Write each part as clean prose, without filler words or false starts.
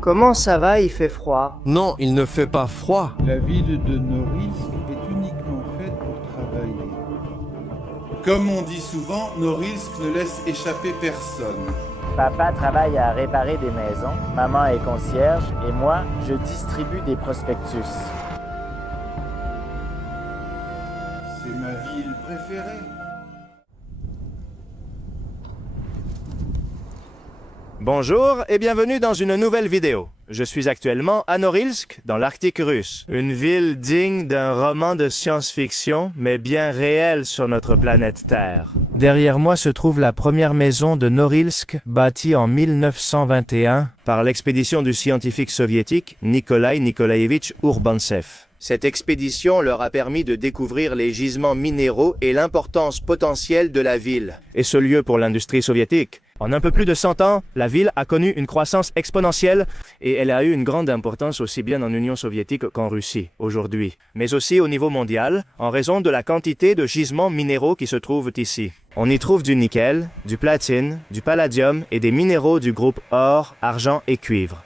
Comment ça va, il fait froid? Non, il ne fait pas froid. La ville de Norilsk est uniquement faite pour travailler. Comme on dit souvent, Norilsk ne laisse échapper personne. Papa travaille à réparer des maisons, maman est concierge et moi, je distribue des prospectus. C'est ma ville préférée. Bonjour et bienvenue dans une nouvelle vidéo. Je suis actuellement à Norilsk, dans l'Arctique russe. Une ville digne d'un roman de science-fiction, mais bien réelle sur notre planète Terre. Derrière moi se trouve la première maison de Norilsk, bâtie en 1921 par l'expédition du scientifique soviétique Nikolai Nikolaïevitch Ourbantsev. Cette expédition leur a permis de découvrir les gisements minéraux et l'importance potentielle de la ville. Et ce lieu pour l'industrie soviétique. En un peu plus de 100 ans, la ville a connu une croissance exponentielle et elle a eu une grande importance aussi bien en Union soviétique qu'en Russie, aujourd'hui, mais aussi au niveau mondial, en raison de la quantité de gisements minéraux qui se trouvent ici. On y trouve du nickel, du platine, du palladium et des minéraux du groupe or, argent et cuivre.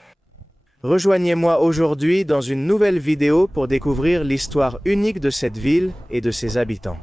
Rejoignez-moi aujourd'hui dans une nouvelle vidéo pour découvrir l'histoire unique de cette ville et de ses habitants.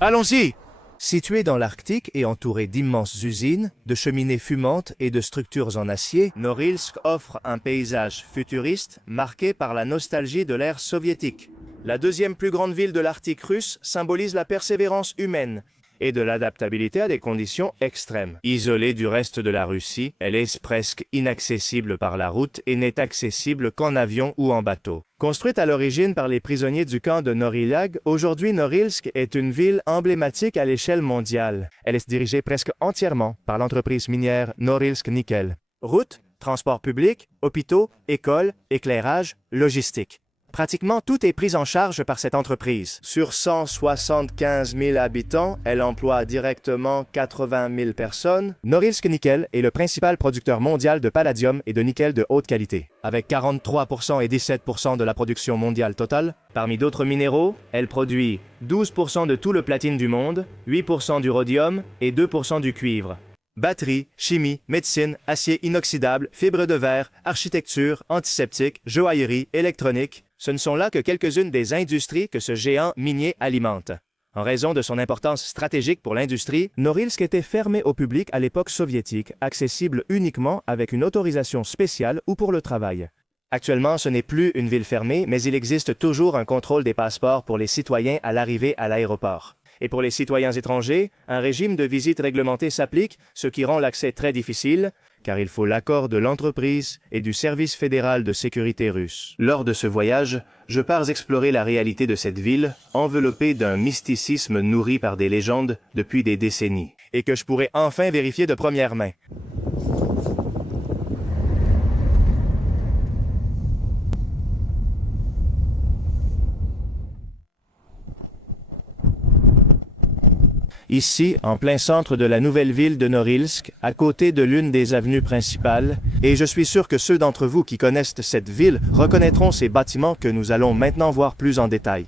Allons-y! Située dans l'Arctique et entourée d'immenses usines, de cheminées fumantes et de structures en acier, Norilsk offre un paysage futuriste marqué par la nostalgie de l'ère soviétique. La deuxième plus grande ville de l'Arctique russe symbolise la persévérance humaine et de l'adaptabilité à des conditions extrêmes. Isolée du reste de la Russie, elle est presque inaccessible par la route et n'est accessible qu'en avion ou en bateau. Construite à l'origine par les prisonniers du camp de Norilsk, aujourd'hui Norilsk est une ville emblématique à l'échelle mondiale. Elle est dirigée presque entièrement par l'entreprise minière Norilsk Nickel. Routes, transports publics, hôpitaux, écoles, éclairage, logistique. Pratiquement tout est pris en charge par cette entreprise. Sur 175 000 habitants, elle emploie directement 80 000 personnes. Norilsk Nickel est le principal producteur mondial de palladium et de nickel de haute qualité. Avec 43% et 17% de la production mondiale totale, parmi d'autres minéraux, elle produit 12% de tout le platine du monde, 8% du rhodium et 2% du cuivre. Batterie, chimie, médecine, acier inoxydable, fibres de verre, architecture, antiseptique, joaillerie, électronique, ce ne sont là que quelques-unes des industries que ce géant minier alimente. En raison de son importance stratégique pour l'industrie, Norilsk était fermé au public à l'époque soviétique, accessible uniquement avec une autorisation spéciale ou pour le travail. Actuellement, ce n'est plus une ville fermée, mais il existe toujours un contrôle des passeports pour les citoyens à l'arrivée à l'aéroport. Et pour les citoyens étrangers, un régime de visite réglementé s'applique, ce qui rend l'accès très difficile, car il faut l'accord de l'entreprise et du service fédéral de sécurité russe. Lors de ce voyage, je pars explorer la réalité de cette ville, enveloppée d'un mysticisme nourri par des légendes depuis des décennies, et que je pourrai enfin vérifier de première main. Ici, en plein centre de la nouvelle ville de Norilsk, à côté de l'une des avenues principales, et je suis sûr que ceux d'entre vous qui connaissent cette ville reconnaîtront ces bâtiments que nous allons maintenant voir plus en détail.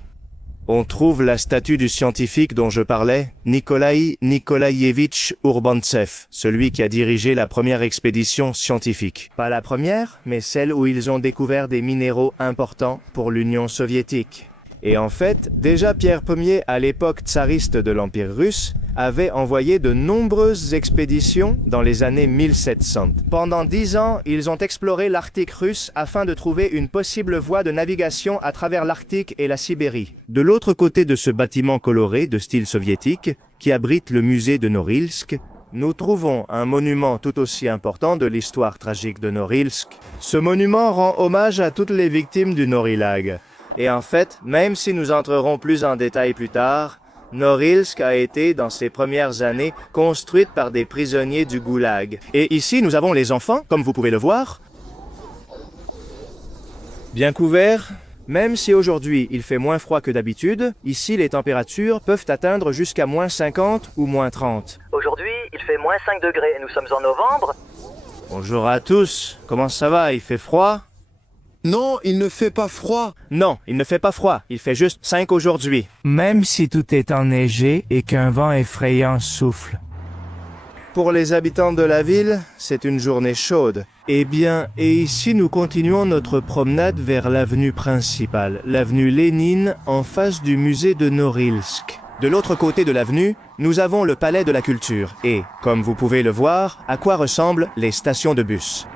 On trouve la statue du scientifique dont je parlais, Nikolai Nikolaïevitch Ourbantsev, celui qui a dirigé la première expédition scientifique. Pas la première, mais celle où ils ont découvert des minéraux importants pour l'Union soviétique. Et en fait, déjà Pierre Ier, à l'époque tsariste de l'Empire russe, avait envoyé de nombreuses expéditions dans les années 1700. Pendant 10 ans, ils ont exploré l'Arctique russe afin de trouver une possible voie de navigation à travers l'Arctique et la Sibérie. De l'autre côté de ce bâtiment coloré de style soviétique, qui abrite le musée de Norilsk, nous trouvons un monument tout aussi important de l'histoire tragique de Norilsk. Ce monument rend hommage à toutes les victimes du Norilsk. Et en fait, même si nous entrerons plus en détail plus tard, Norilsk a été, dans ses premières années, construite par des prisonniers du Goulag. Et ici, nous avons les enfants, comme vous pouvez le voir. Bien couverts, même si aujourd'hui il fait moins froid que d'habitude, ici les températures peuvent atteindre jusqu'à moins 50 ou moins 30. Aujourd'hui, il fait moins 5 degrés et nous sommes en novembre. Bonjour à tous, comment ça va? Il fait froid? Non, il ne fait pas froid. Non, il ne fait pas froid, il fait juste 5 aujourd'hui. Même si tout est enneigé et qu'un vent effrayant souffle. Pour les habitants de la ville, c'est une journée chaude. Eh bien, et ici nous continuons notre promenade vers l'avenue principale, l'avenue Lénine, en face du musée de Norilsk. De l'autre côté de l'avenue, nous avons le palais de la culture et, comme vous pouvez le voir, à quoi ressemblent les stations de bus.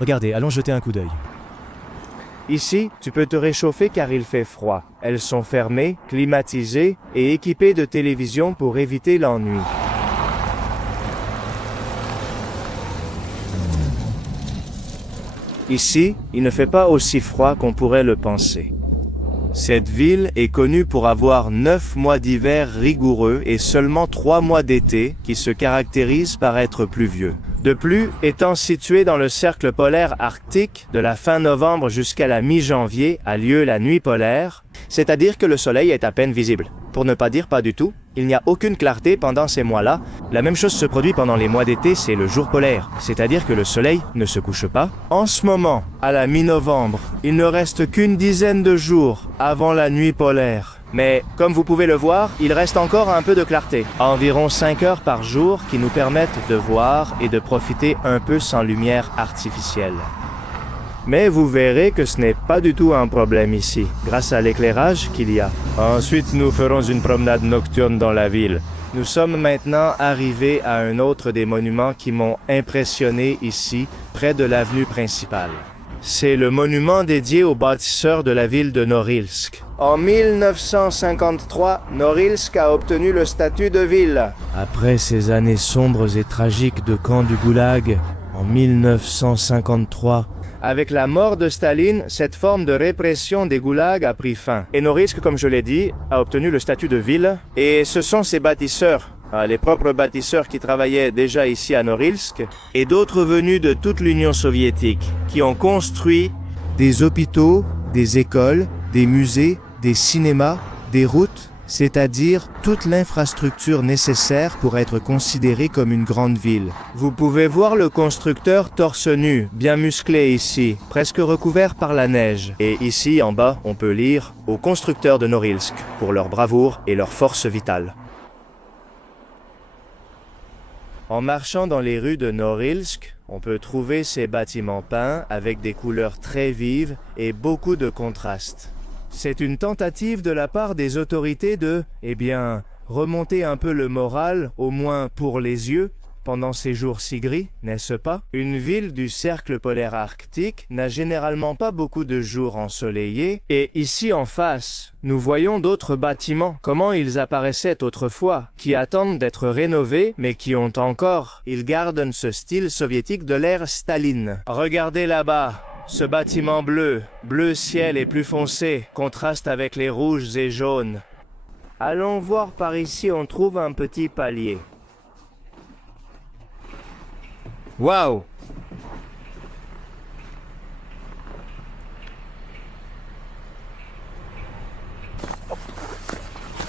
Regardez, allons jeter un coup d'œil. Ici, tu peux te réchauffer car il fait froid. Elles sont fermées, climatisées et équipées de télévision pour éviter l'ennui. Ici, il ne fait pas aussi froid qu'on pourrait le penser. Cette ville est connue pour avoir 9 mois d'hiver rigoureux et seulement 3 mois d'été qui se caractérisent par être pluvieux. De plus, étant située dans le cercle polaire arctique, de la fin novembre jusqu'à la mi-janvier a lieu la nuit polaire, c'est-à-dire que le soleil est à peine visible. Pour ne pas dire pas du tout, il n'y a aucune clarté pendant ces mois-là. La même chose se produit pendant les mois d'été, c'est le jour polaire, c'est-à-dire que le soleil ne se couche pas. En ce moment, à la mi-novembre, il ne reste qu'une dizaine de jours avant la nuit polaire. Mais, comme vous pouvez le voir, il reste encore un peu de clarté. Environ 5 heures par jour qui nous permettent de voir et de profiter un peu sans lumière artificielle. Mais vous verrez que ce n'est pas du tout un problème ici, grâce à l'éclairage qu'il y a. Ensuite, nous ferons une promenade nocturne dans la ville. Nous sommes maintenant arrivés à un autre des monuments qui m'ont impressionné ici, près de l'avenue principale. C'est le monument dédié aux bâtisseurs de la ville de Norilsk. En 1953, Norilsk a obtenu le statut de ville. Après ces années sombres et tragiques de camp du Goulag, en 1953, avec la mort de Staline, cette forme de répression des goulags a pris fin. Et Norilsk, comme je l'ai dit, a obtenu le statut de ville. Et ce sont ces bâtisseurs, les propres bâtisseurs qui travaillaient déjà ici à Norilsk, et d'autres venus de toute l'Union soviétique, qui ont construit des hôpitaux, des écoles, des musées, des cinémas, des routes, c'est-à-dire toute l'infrastructure nécessaire pour être considérée comme une grande ville. Vous pouvez voir le constructeur torse nu, bien musclé ici, presque recouvert par la neige. Et ici, en bas, on peut lire « Aux constructeurs de Norilsk, pour leur bravoure et leur force vitale ». En marchant dans les rues de Norilsk, on peut trouver ces bâtiments peints avec des couleurs très vives et beaucoup de contrastes. C'est une tentative de la part des autorités de, remonter un peu le moral, au moins pour les yeux, pendant ces jours si gris, n'est-ce pas? Une ville du cercle polaire arctique n'a généralement pas beaucoup de jours ensoleillés, et ici en face, nous voyons d'autres bâtiments, comment ils apparaissaient autrefois, qui attendent d'être rénovés, mais qui ont encore. Ils gardent ce style soviétique de l'ère Staline. Regardez là-bas. Ce bâtiment bleu, bleu ciel et plus foncé, contraste avec les rouges et jaunes. Allons voir par ici, on trouve un petit palier. Waouh!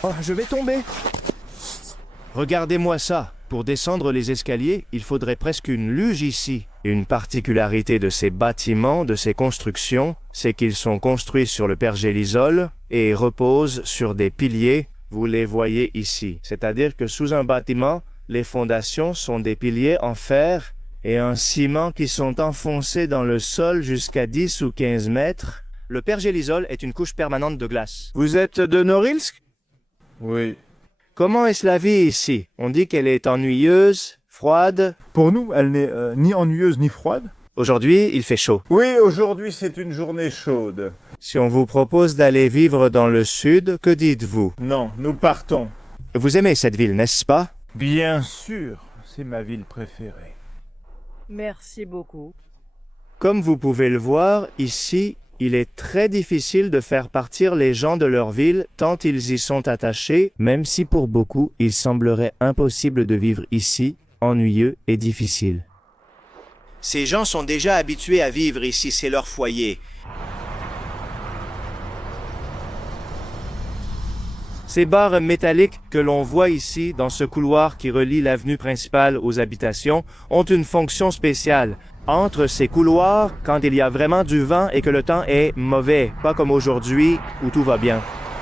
Oh, je vais tomber! Regardez-moi ça! Pour descendre les escaliers, il faudrait presque une luge ici. Une particularité de ces bâtiments, de ces constructions, c'est qu'ils sont construits sur le pergélisol et reposent sur des piliers, vous les voyez ici. C'est-à-dire que sous un bâtiment, les fondations sont des piliers en fer et en ciment qui sont enfoncés dans le sol jusqu'à 10 ou 15 mètres. Le pergélisol est une couche permanente de glace. Vous êtes de Norilsk? Oui. Comment est-ce la vie ici? On dit qu'elle est ennuyeuse, froide. Pour nous, elle n'est ni ennuyeuse ni froide. Aujourd'hui, il fait chaud. Oui, aujourd'hui, c'est une journée chaude. Si on vous propose d'aller vivre dans le sud, que dites-vous? Non, nous partons. Vous aimez cette ville, n'est-ce pas? Bien sûr, c'est ma ville préférée. Merci beaucoup. Comme vous pouvez le voir, ici, il est très difficile de faire partir les gens de leur ville tant ils y sont attachés, même si pour beaucoup, il semblerait impossible de vivre ici, ennuyeux et difficile. Ces gens sont déjà habitués à vivre ici, c'est leur foyer. Ces barres métalliques que l'on voit ici, dans ce couloir qui relie l'avenue principale aux habitations, ont une fonction spéciale. Entre ces couloirs, quand il y a vraiment du vent et que le temps est mauvais, pas comme aujourd'hui où tout va bien.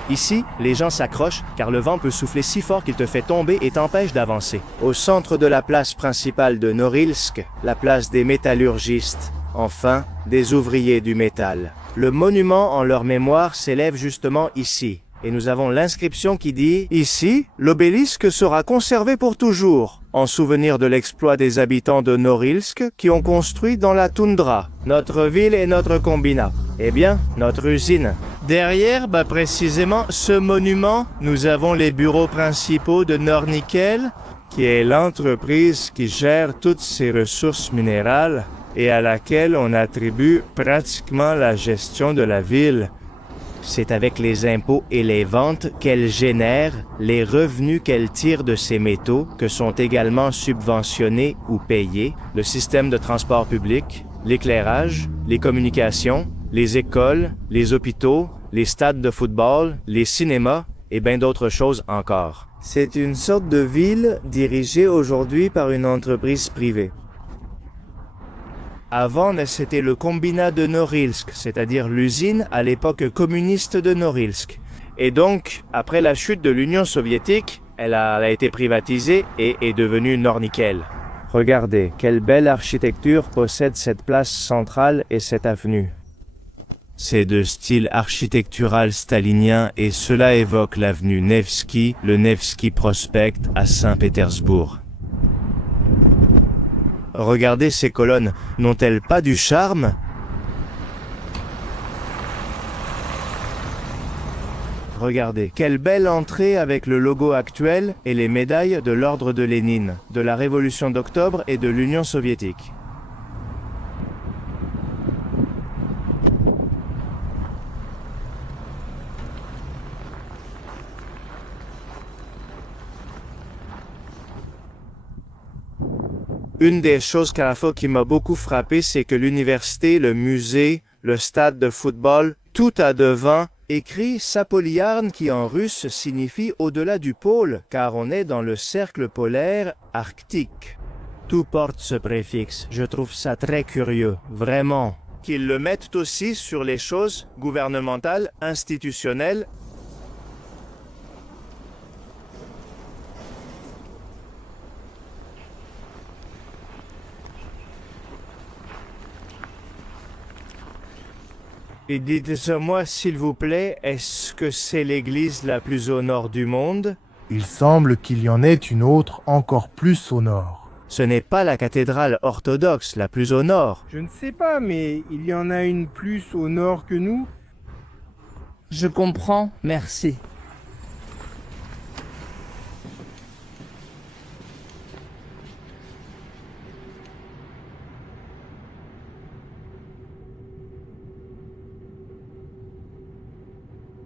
Ici, les gens s'accrochent car le vent peut souffler si fort qu'il te fait tomber et t'empêche d'avancer. Au centre de la place principale de Norilsk, la place des métallurgistes, enfin, des ouvriers du métal. Le monument en leur mémoire s'élève justement ici. Et nous avons l'inscription qui dit « Ici, l'obélisque sera conservé pour toujours, en souvenir de l'exploit des habitants de Norilsk qui ont construit dans la toundra, notre ville et notre combinat. Eh bien, notre usine. Derrière, précisément, ce monument, nous avons les bureaux principaux de Nornickel, qui est l'entreprise qui gère toutes ces ressources minérales et à laquelle on attribue pratiquement la gestion de la ville. C'est avec les impôts et les ventes qu'elle génère, les revenus qu'elle tire de ces métaux, que sont également subventionnés ou payés, le système de transport public, l'éclairage, les communications, les écoles, les hôpitaux, les stades de football, les cinémas et bien d'autres choses encore. C'est une sorte de ville dirigée aujourd'hui par une entreprise privée. Avant, c'était le combinat de Norilsk, c'est-à-dire l'usine à l'époque communiste de Norilsk. Et donc, après la chute de l'Union soviétique, elle a été privatisée et est devenue Nornickel. Regardez, quelle belle architecture possède cette place centrale et cette avenue. C'est de style architectural stalinien et cela évoque l'avenue Nevski, le Nevski Prospect à Saint-Pétersbourg. Regardez ces colonnes, n'ont-elles pas du charme? Regardez, quelle belle entrée avec le logo actuel et les médailles de l'ordre de Lénine, de la Révolution d'octobre et de l'Union soviétique. Une des choses qui m'a beaucoup frappé, c'est que l'université, le musée, le stade de football, tout a devant écrit Sapoliarn qui en russe signifie au-delà du pôle, car on est dans le cercle polaire arctique. Tout porte ce préfixe. Je trouve ça très curieux, vraiment. Qu'ils le mettent aussi sur les choses gouvernementales, institutionnelles. Et dites-moi, s'il vous plaît, est-ce que c'est l'église la plus au nord du monde? Il semble qu'il y en ait une autre encore plus au nord. Ce n'est pas la cathédrale orthodoxe la plus au nord. Je ne sais pas, mais il y en a une plus au nord que nous. Je comprends, merci.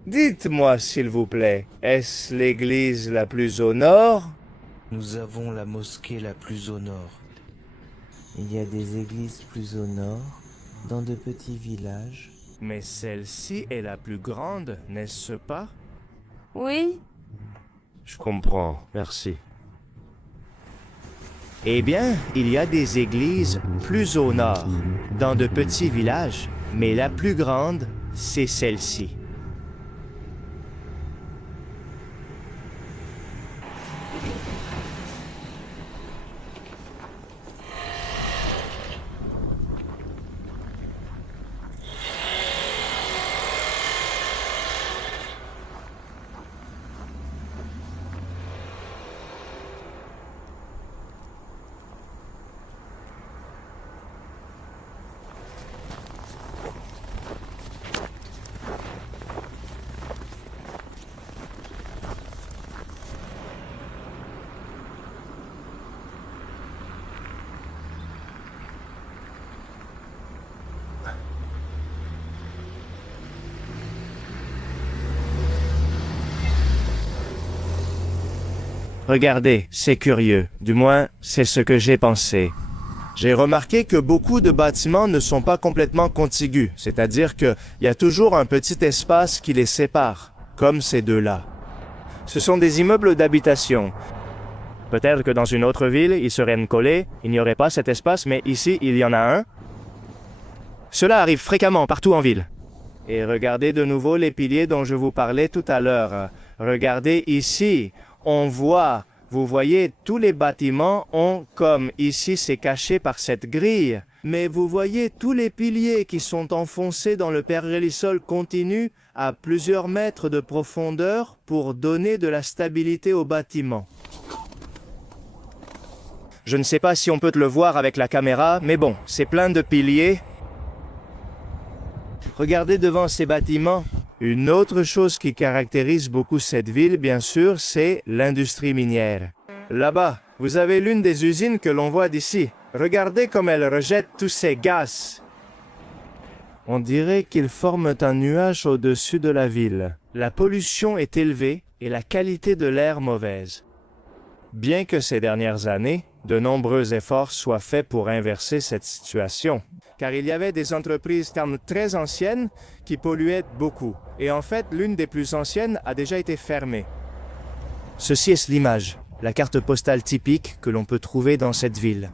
Dites-moi, s'il vous plaît, est-ce l'église la plus au nord? Nous avons la mosquée la plus au nord. Il y a des églises plus au nord, dans de petits villages. Mais celle-ci est la plus grande, n'est-ce pas? Oui. Je comprends, merci. Eh bien, il y a des églises plus au nord, dans de petits villages, mais la plus grande, c'est celle-ci. Regardez, c'est curieux. Du moins, c'est ce que j'ai pensé. J'ai remarqué que beaucoup de bâtiments ne sont pas complètement contigus, c'est-à-dire qu'il y a toujours un petit espace qui les sépare, comme ces deux-là. Ce sont des immeubles d'habitation. Peut-être que dans une autre ville, ils seraient collés, il n'y aurait pas cet espace, mais ici, il y en a un. Cela arrive fréquemment partout en ville. Et regardez de nouveau les piliers dont je vous parlais tout à l'heure. Regardez ici, on voit, vous voyez, tous les bâtiments ont, comme ici c'est caché par cette grille, mais vous voyez tous les piliers qui sont enfoncés dans le pergélisol continu à plusieurs mètres de profondeur pour donner de la stabilité au bâtiment. Je ne sais pas si on peut le voir avec la caméra, mais bon, c'est plein de piliers. Regardez devant ces bâtiments. Une autre chose qui caractérise beaucoup cette ville, bien sûr, c'est l'industrie minière. Là-bas, vous avez l'une des usines que l'on voit d'ici. Regardez comme elle rejette tous ces gaz. On dirait qu'ils forment un nuage au-dessus de la ville. La pollution est élevée et la qualité de l'air mauvaise. Bien que ces dernières années, de nombreux efforts soient faits pour inverser cette situation, car il y avait des entreprises très anciennes qui polluaient beaucoup, et en fait l'une des plus anciennes a déjà été fermée. Ceci est l'image, la carte postale typique que l'on peut trouver dans cette ville.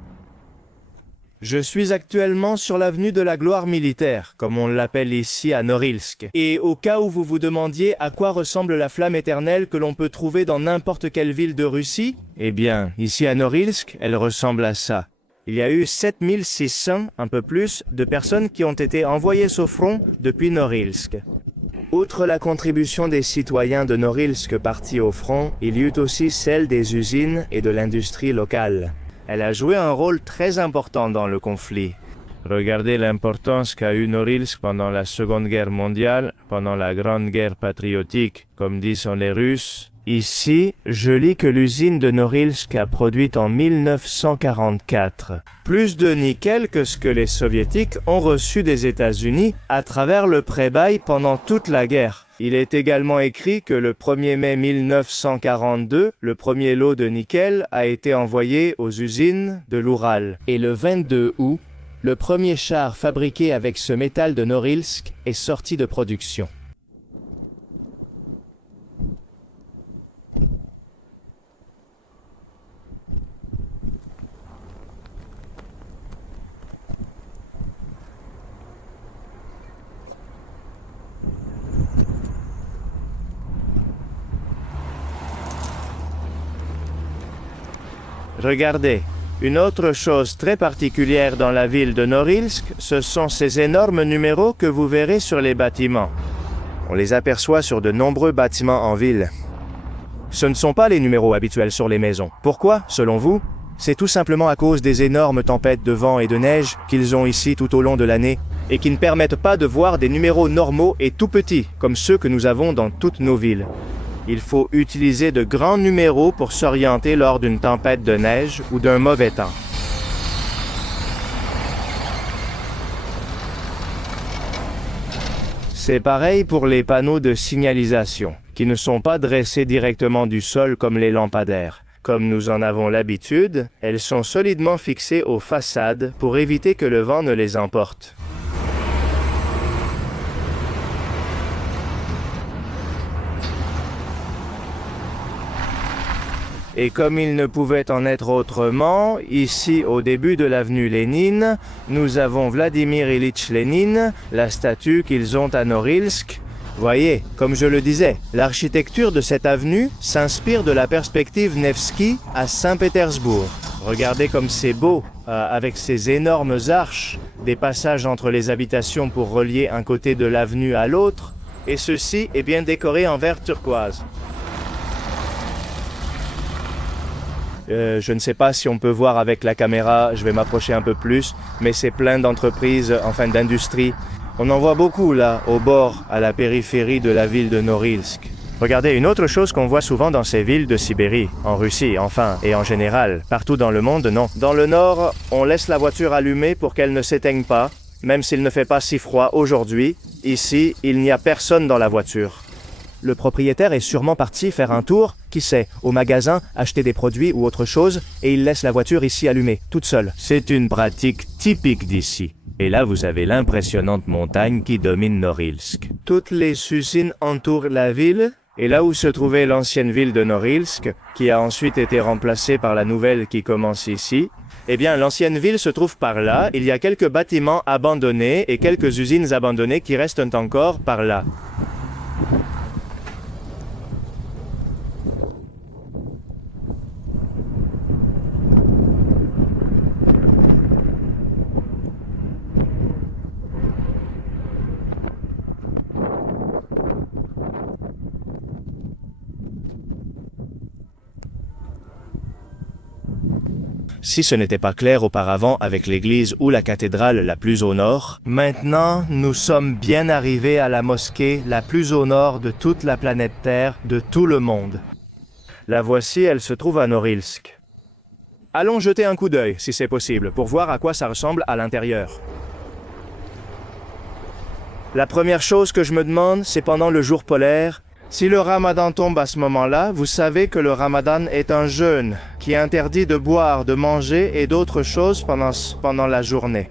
Je suis actuellement sur l'avenue de la gloire militaire, comme on l'appelle ici à Norilsk. Et au cas où vous vous demandiez à quoi ressemble la flamme éternelle que l'on peut trouver dans n'importe quelle ville de Russie, eh bien, ici à Norilsk, elle ressemble à ça. Il y a eu 7600, un peu plus, de personnes qui ont été envoyées au front depuis Norilsk. Outre la contribution des citoyens de Norilsk partis au front, il y eut aussi celle des usines et de l'industrie locale. Elle a joué un rôle très important dans le conflit. Regardez l'importance qu'a eu Norilsk pendant la Seconde Guerre mondiale, pendant la Grande Guerre patriotique, comme disent les Russes. Ici, je lis que l'usine de Norilsk a produit en 1944 plus de nickel que ce que les Soviétiques ont reçu des États-Unis à travers le pré-bail pendant toute la guerre. Il est également écrit que le 1er mai 1942, le premier lot de nickel a été envoyé aux usines de l'Oural. Et le 22 août, le premier char fabriqué avec ce métal de Norilsk est sorti de production. Regardez, une autre chose très particulière dans la ville de Norilsk, ce sont ces énormes numéros que vous verrez sur les bâtiments. On les aperçoit sur de nombreux bâtiments en ville. Ce ne sont pas les numéros habituels sur les maisons. Pourquoi, selon vous? C'est tout simplement à cause des énormes tempêtes de vent et de neige qu'ils ont ici tout au long de l'année et qui ne permettent pas de voir des numéros normaux et tout petits, comme ceux que nous avons dans toutes nos villes. Il faut utiliser de grands numéros pour s'orienter lors d'une tempête de neige ou d'un mauvais temps. C'est pareil pour les panneaux de signalisation, qui ne sont pas dressés directement du sol comme les lampadaires. Comme nous en avons l'habitude, elles sont solidement fixées aux façades pour éviter que le vent ne les emporte. Et comme il ne pouvait en être autrement, ici au début de l'avenue Lénine, nous avons Vladimir Ilitch Lénine, la statue qu'ils ont à Norilsk. Voyez, comme je le disais, l'architecture de cette avenue s'inspire de la perspective Nevsky à Saint-Pétersbourg. Regardez comme c'est beau, avec ces énormes arches, des passages entre les habitations pour relier un côté de l'avenue à l'autre, et ceci est bien décoré en vert turquoise. Je ne sais pas si on peut voir avec la caméra, je vais m'approcher un peu plus, mais c'est plein d'entreprises, enfin d'industries. On en voit beaucoup là, au bord, à la périphérie de la ville de Norilsk. Regardez, une autre chose qu'on voit souvent dans ces villes de Sibérie, en Russie, enfin, et en général, partout dans le monde, non. Dans le nord, on laisse la voiture allumée pour qu'elle ne s'éteigne pas, même s'il ne fait pas si froid aujourd'hui. Ici, il n'y a personne dans la voiture. Le propriétaire est sûrement parti faire un tour, qui sait, au magasin, acheter des produits ou autre chose, et il laisse la voiture ici allumée, toute seule. C'est une pratique typique d'ici. Et là, vous avez l'impressionnante montagne qui domine Norilsk. Toutes les usines entourent la ville, et là où se trouvait l'ancienne ville de Norilsk, qui a ensuite été remplacée par la nouvelle qui commence ici, Eh bien, l'ancienne ville se trouve par là. Il y a quelques bâtiments abandonnés et quelques usines abandonnées qui restent encore par là. Si ce n'était pas clair auparavant avec l'église ou la cathédrale la plus au nord, maintenant nous sommes bien arrivés à la mosquée la plus au nord de toute la planète Terre, de tout le monde. La voici, elle se trouve à Norilsk. Allons jeter un coup d'œil, si c'est possible, pour voir à quoi ça ressemble à l'intérieur. La première chose que je me demande, c'est pendant le jour polaire, si le ramadan tombe à ce moment-là, vous savez que le ramadan est un jeûne qui interdit de boire, de manger et d'autres choses pendant la journée.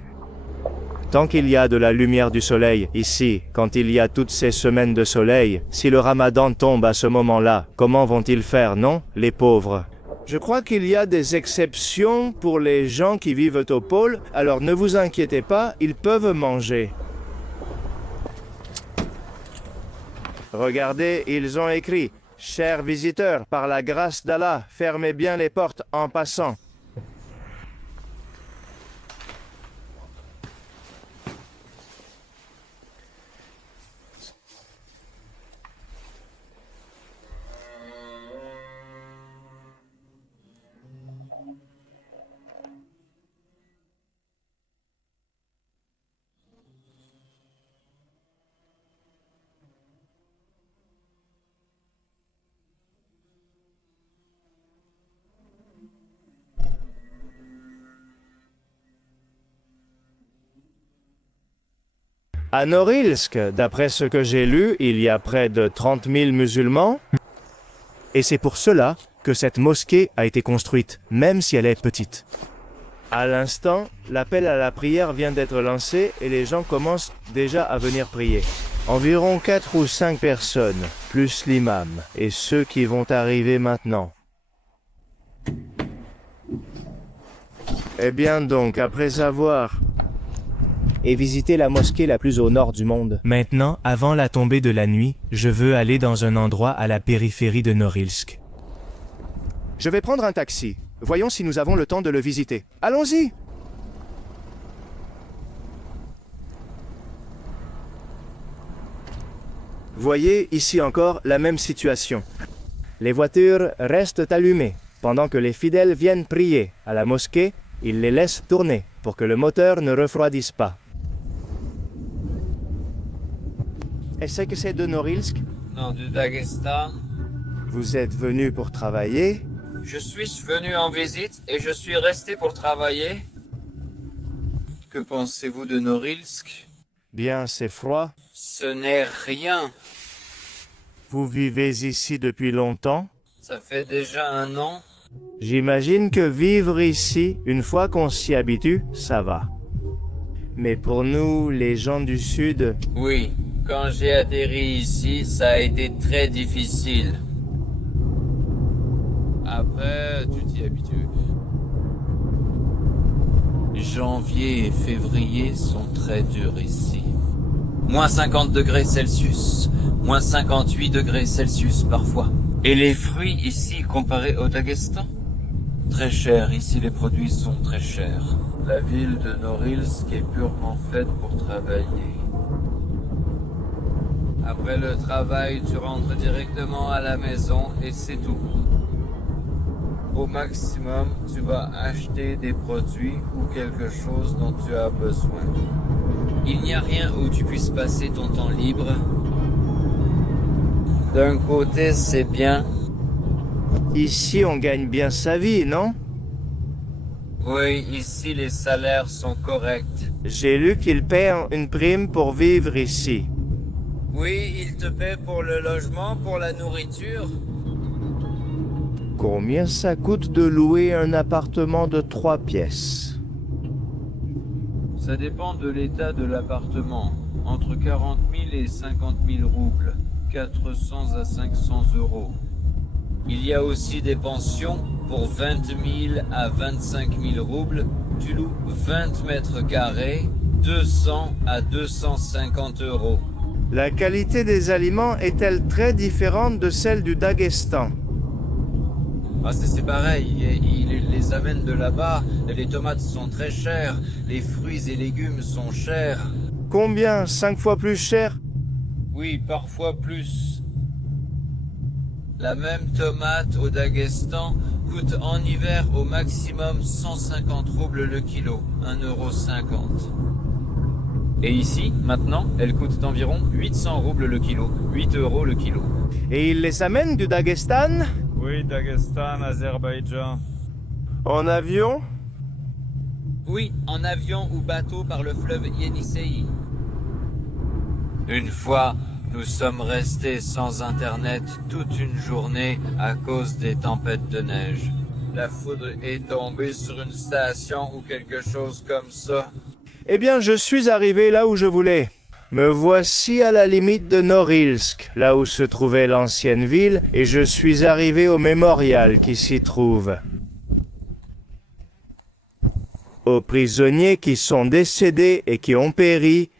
Tant qu'il y a de la lumière du soleil ici, quand il y a toutes ces semaines de soleil, si le ramadan tombe à ce moment-là, comment vont-ils faire, non, les pauvres? Je crois qu'il y a des exceptions pour les gens qui vivent au pôle, alors ne vous inquiétez pas, ils peuvent manger. Regardez, ils ont écrit « Chers visiteurs, par la grâce d'Allah, fermez bien les portes en passant. » À Norilsk, d'après ce que j'ai lu, il y a près de 30 000 musulmans. Et c'est pour cela que cette mosquée a été construite, même si elle est petite. À l'instant, l'appel à la prière vient d'être lancé et les gens commencent déjà à venir prier. Environ 4 ou 5 personnes, plus l'imam, et ceux qui vont arriver maintenant. Eh bien donc, après avoir et visiter la mosquée la plus au nord du monde. Maintenant, avant la tombée de la nuit, je veux aller dans un endroit à la périphérie de Norilsk. Je vais prendre un taxi. Voyons si nous avons le temps de le visiter. Allons-y! Voyez ici encore la même situation. Les voitures restent allumées. Pendant que les fidèles viennent prier à la mosquée, ils les laissent tourner pour que le moteur ne refroidisse pas. Est-ce que c'est de Norilsk? Non, du Daghestan. Vous êtes venu pour travailler? Je suis venu en visite et je suis resté pour travailler. Que pensez-vous de Norilsk? Bien, c'est froid. Ce n'est rien. Vous vivez ici depuis longtemps? Ça fait déjà 1 an. J'imagine que vivre ici, une fois qu'on s'y habitue, ça va. Mais pour nous, les gens du Sud... Oui, quand j'ai atterri ici, ça a été très difficile. Après, tu t'y habitues. Janvier et février sont très durs ici. Moins 50 degrés Celsius, moins 58 degrés Celsius parfois. Et les fruits ici comparés au Daghestan? Très cher, ici les produits sont très chers. La ville de Norilsk est purement faite pour travailler. Après le travail, tu rentres directement à la maison et c'est tout. Au maximum, tu vas acheter des produits ou quelque chose dont tu as besoin. Il n'y a rien où tu puisses passer ton temps libre. D'un côté, c'est bien. Ici, on gagne bien sa vie, non? Oui, ici, les salaires sont corrects. J'ai lu qu'ils paient une prime pour vivre ici. Oui, ils te paient pour le logement, pour la nourriture. Combien ça coûte de louer un appartement de 3 pièces? Ça dépend de l'état de l'appartement. Entre 40 000 et 50 000 roubles. 400 à 500 euros. Il y a aussi des pensions pour 20 000 à 25 000 roubles. Tu loues 20 mètres carrés, 200 à 250 euros. La qualité des aliments est-elle très différente de celle du Daghestan? Ah, c'est pareil, ils les amènent de là-bas. Les tomates sont très chères, les fruits et légumes sont chers. Combien? 5 fois plus cher? Oui, parfois plus. La même tomate au Daghestan coûte en hiver au maximum 150 roubles le kilo, 1,50 €. Et ici, maintenant, elle coûte environ 800 roubles le kilo, 8 € le kilo. Et ils les amènent du Daghestan? Oui, Daghestan, Azerbaïdjan. En avion? Oui, en avion ou bateau par le fleuve Yenisei. Une fois, nous sommes restés sans internet toute une journée à cause des tempêtes de neige. La foudre est tombée sur une station ou quelque chose comme ça. Eh bien, je suis arrivé là où je voulais. Me voici à la limite de Norilsk, là où se trouvait l'ancienne ville, et je suis arrivé au mémorial qui s'y trouve. Aux prisonniers qui sont décédés et qui ont péri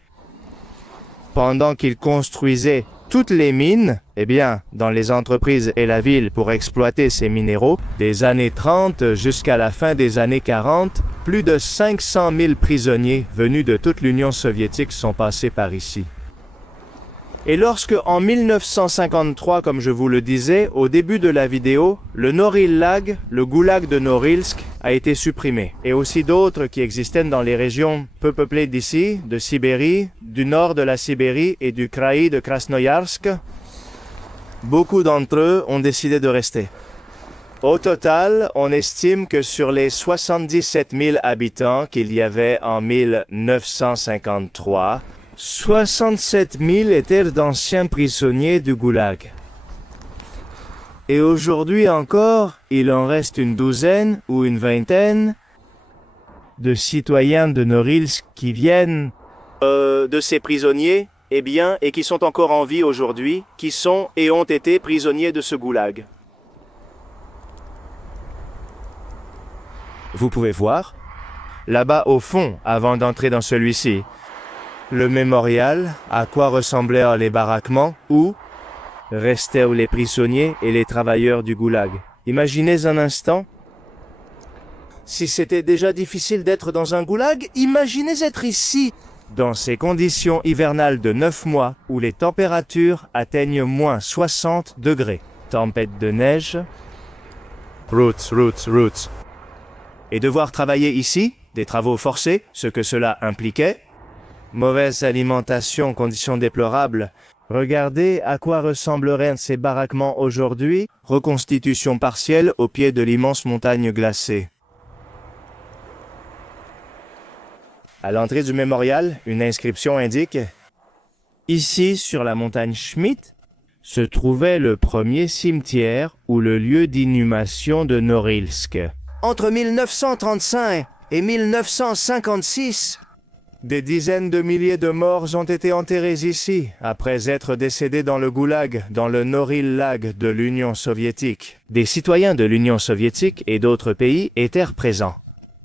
pendant qu'ils construisaient toutes les mines, eh bien, dans les entreprises et la ville pour exploiter ces minéraux, des années 30 jusqu'à la fin des années 40, plus de 500 000 prisonniers venus de toute l'Union soviétique sont passés par ici. Et lorsque, en 1953, comme je vous le disais, au début de la vidéo, le Noryl Lag, le goulag de Norilsk, a été supprimé. Et aussi d'autres qui existaient dans les régions peu peuplées d'ici, de Sibérie, du nord de la Sibérie et du Kraï de Krasnoyarsk. Beaucoup d'entre eux ont décidé de rester. Au total, on estime que sur les 77 000 habitants qu'il y avait en 1953, 67 000 étaient d'anciens prisonniers du goulag. Et aujourd'hui encore, il en reste une douzaine ou une vingtaine de citoyens de Norilsk qui viennent de ces prisonniers, eh bien, et qui sont encore en vie aujourd'hui, qui sont et ont été prisonniers de ce goulag. Vous pouvez voir, là-bas au fond, avant d'entrer dans celui-ci, le mémorial, à quoi ressemblaient les baraquements, où restaient les prisonniers et les travailleurs du goulag. Imaginez un instant, si c'était déjà difficile d'être dans un goulag, imaginez être ici, dans ces conditions hivernales de 9 mois, où les températures atteignent moins 60 degrés. Tempête de neige, roots. Et devoir travailler ici, des travaux forcés, ce que cela impliquait, mauvaise alimentation, conditions déplorables. Regardez à quoi ressembleraient ces baraquements aujourd'hui. Reconstitution partielle au pied de l'immense montagne glacée. À l'entrée du mémorial, une inscription indique « Ici, sur la montagne Schmidt, se trouvait le premier cimetière ou le lieu d'inhumation de Norilsk. Entre 1935 et 1956, des dizaines de milliers de morts ont été enterrés ici, après être décédés dans le goulag, dans le Noryl Lag de l'Union soviétique. Des citoyens de l'Union soviétique et d'autres pays étaient présents.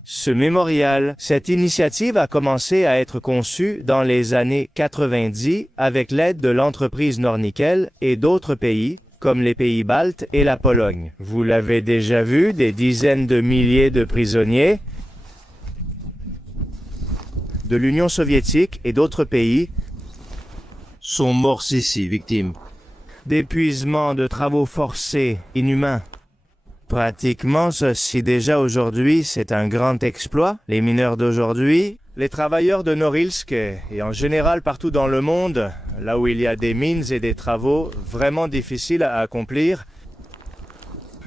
Ce mémorial, cette initiative a commencé à être conçue dans les années 90 avec l'aide de l'entreprise Nornickel et d'autres pays, comme les pays baltes et la Pologne. Vous l'avez déjà vu, des dizaines de milliers de prisonniers de l'Union soviétique et d'autres pays sont morts ici, victimes d'épuisement, de travaux forcés, inhumains. Pratiquement ceci déjà aujourd'hui, c'est un grand exploit. Les mineurs d'aujourd'hui, les travailleurs de Norilsk et en général partout dans le monde, là où il y a des mines et des travaux vraiment difficiles à accomplir.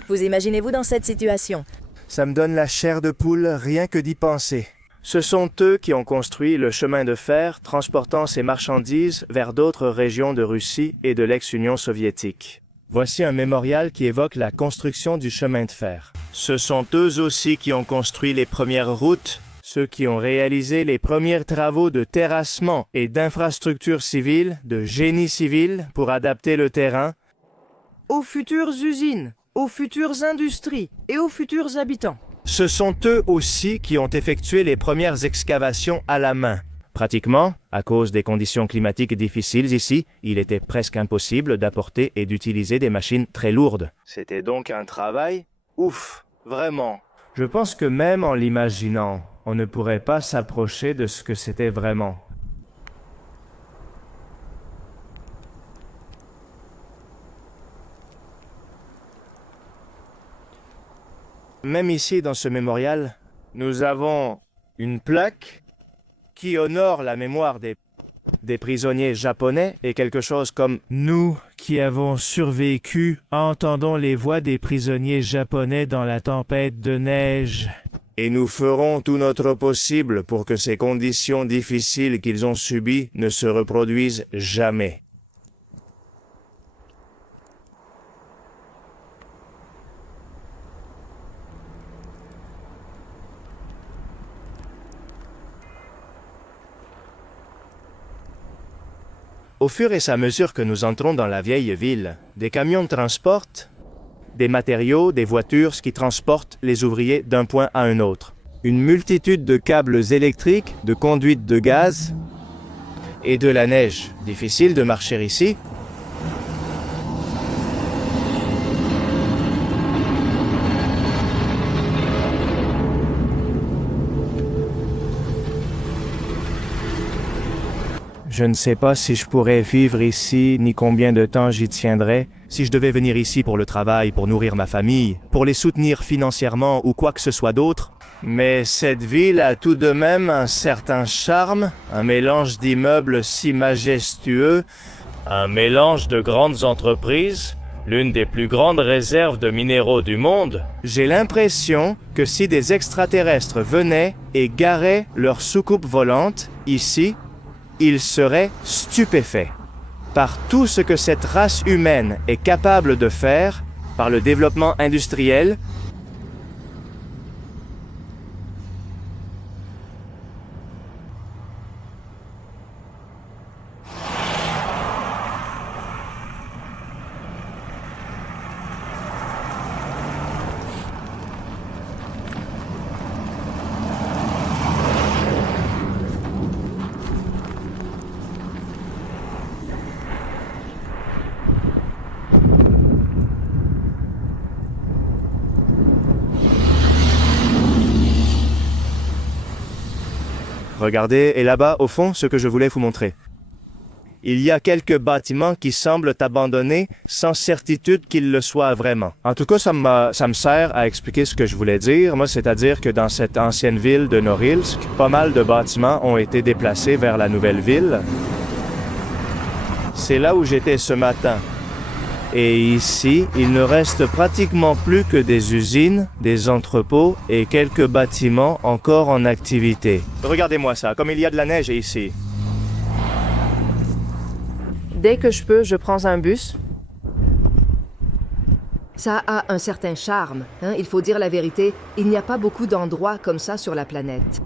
Vous imaginez-vous dans cette situation? Ça me donne la chair de poule rien que d'y penser. Ce sont eux qui ont construit le chemin de fer transportant ces marchandises vers d'autres régions de Russie et de l'ex-Union soviétique. Voici un mémorial qui évoque la construction du chemin de fer. Ce sont eux aussi qui ont construit les premières routes, ceux qui ont réalisé les premiers travaux de terrassement et d'infrastructures civiles, de génie civil pour adapter le terrain aux futures usines. aux futures industries et aux futurs habitants. Ce sont eux aussi qui ont effectué les premières excavations à la main. Pratiquement, à cause des conditions climatiques difficiles ici, il était presque impossible d'apporter et d'utiliser des machines très lourdes. C'était donc un travail ouf, vraiment. Je pense que même en l'imaginant, on ne pourrait pas s'approcher de ce que c'était vraiment. Même ici, dans ce mémorial, nous avons une plaque qui honore la mémoire des prisonniers japonais et quelque chose comme « Nous qui avons survécu, entendons les voix des prisonniers japonais dans la tempête de neige. Et nous ferons tout notre possible pour que ces conditions difficiles qu'ils ont subies ne se reproduisent jamais. » Au fur et à mesure que nous entrons dans la vieille ville, des camions transportent des matériaux, des voitures qui transportent les ouvriers d'un point à un autre. Une multitude de câbles électriques, de conduites de gaz et de la neige. Difficile de marcher ici. Je ne sais pas si je pourrais vivre ici, ni combien de temps j'y tiendrais. Si je devais venir ici pour le travail, pour nourrir ma famille, pour les soutenir financièrement ou quoi que ce soit d'autre. Mais cette ville a tout de même un certain charme, un mélange d'immeubles si majestueux, un mélange de grandes entreprises, l'une des plus grandes réserves de minéraux du monde. J'ai l'impression que si des extraterrestres venaient et garaient leur soucoupe volante ici, ils seraient stupéfaits par tout ce que cette race humaine est capable de faire, par le développement industriel, Regardez, et là-bas, au fond, ce que je voulais vous montrer. Il y a quelques bâtiments qui semblent abandonnés sans certitude qu'ils le soient vraiment. En tout cas, ça me sert à expliquer ce que je voulais dire. Moi, c'est-à-dire que dans cette ancienne ville de Norilsk, pas mal de bâtiments ont été déplacés vers la nouvelle ville. C'est là où j'étais ce matin. Et ici, il ne reste pratiquement plus que des usines, des entrepôts et quelques bâtiments encore en activité. Regardez-moi ça, comme il y a de la neige ici. Dès que je peux, je prends un bus. Ça a un certain charme, hein? Il faut dire la vérité, il n'y a pas beaucoup d'endroits comme ça sur la planète.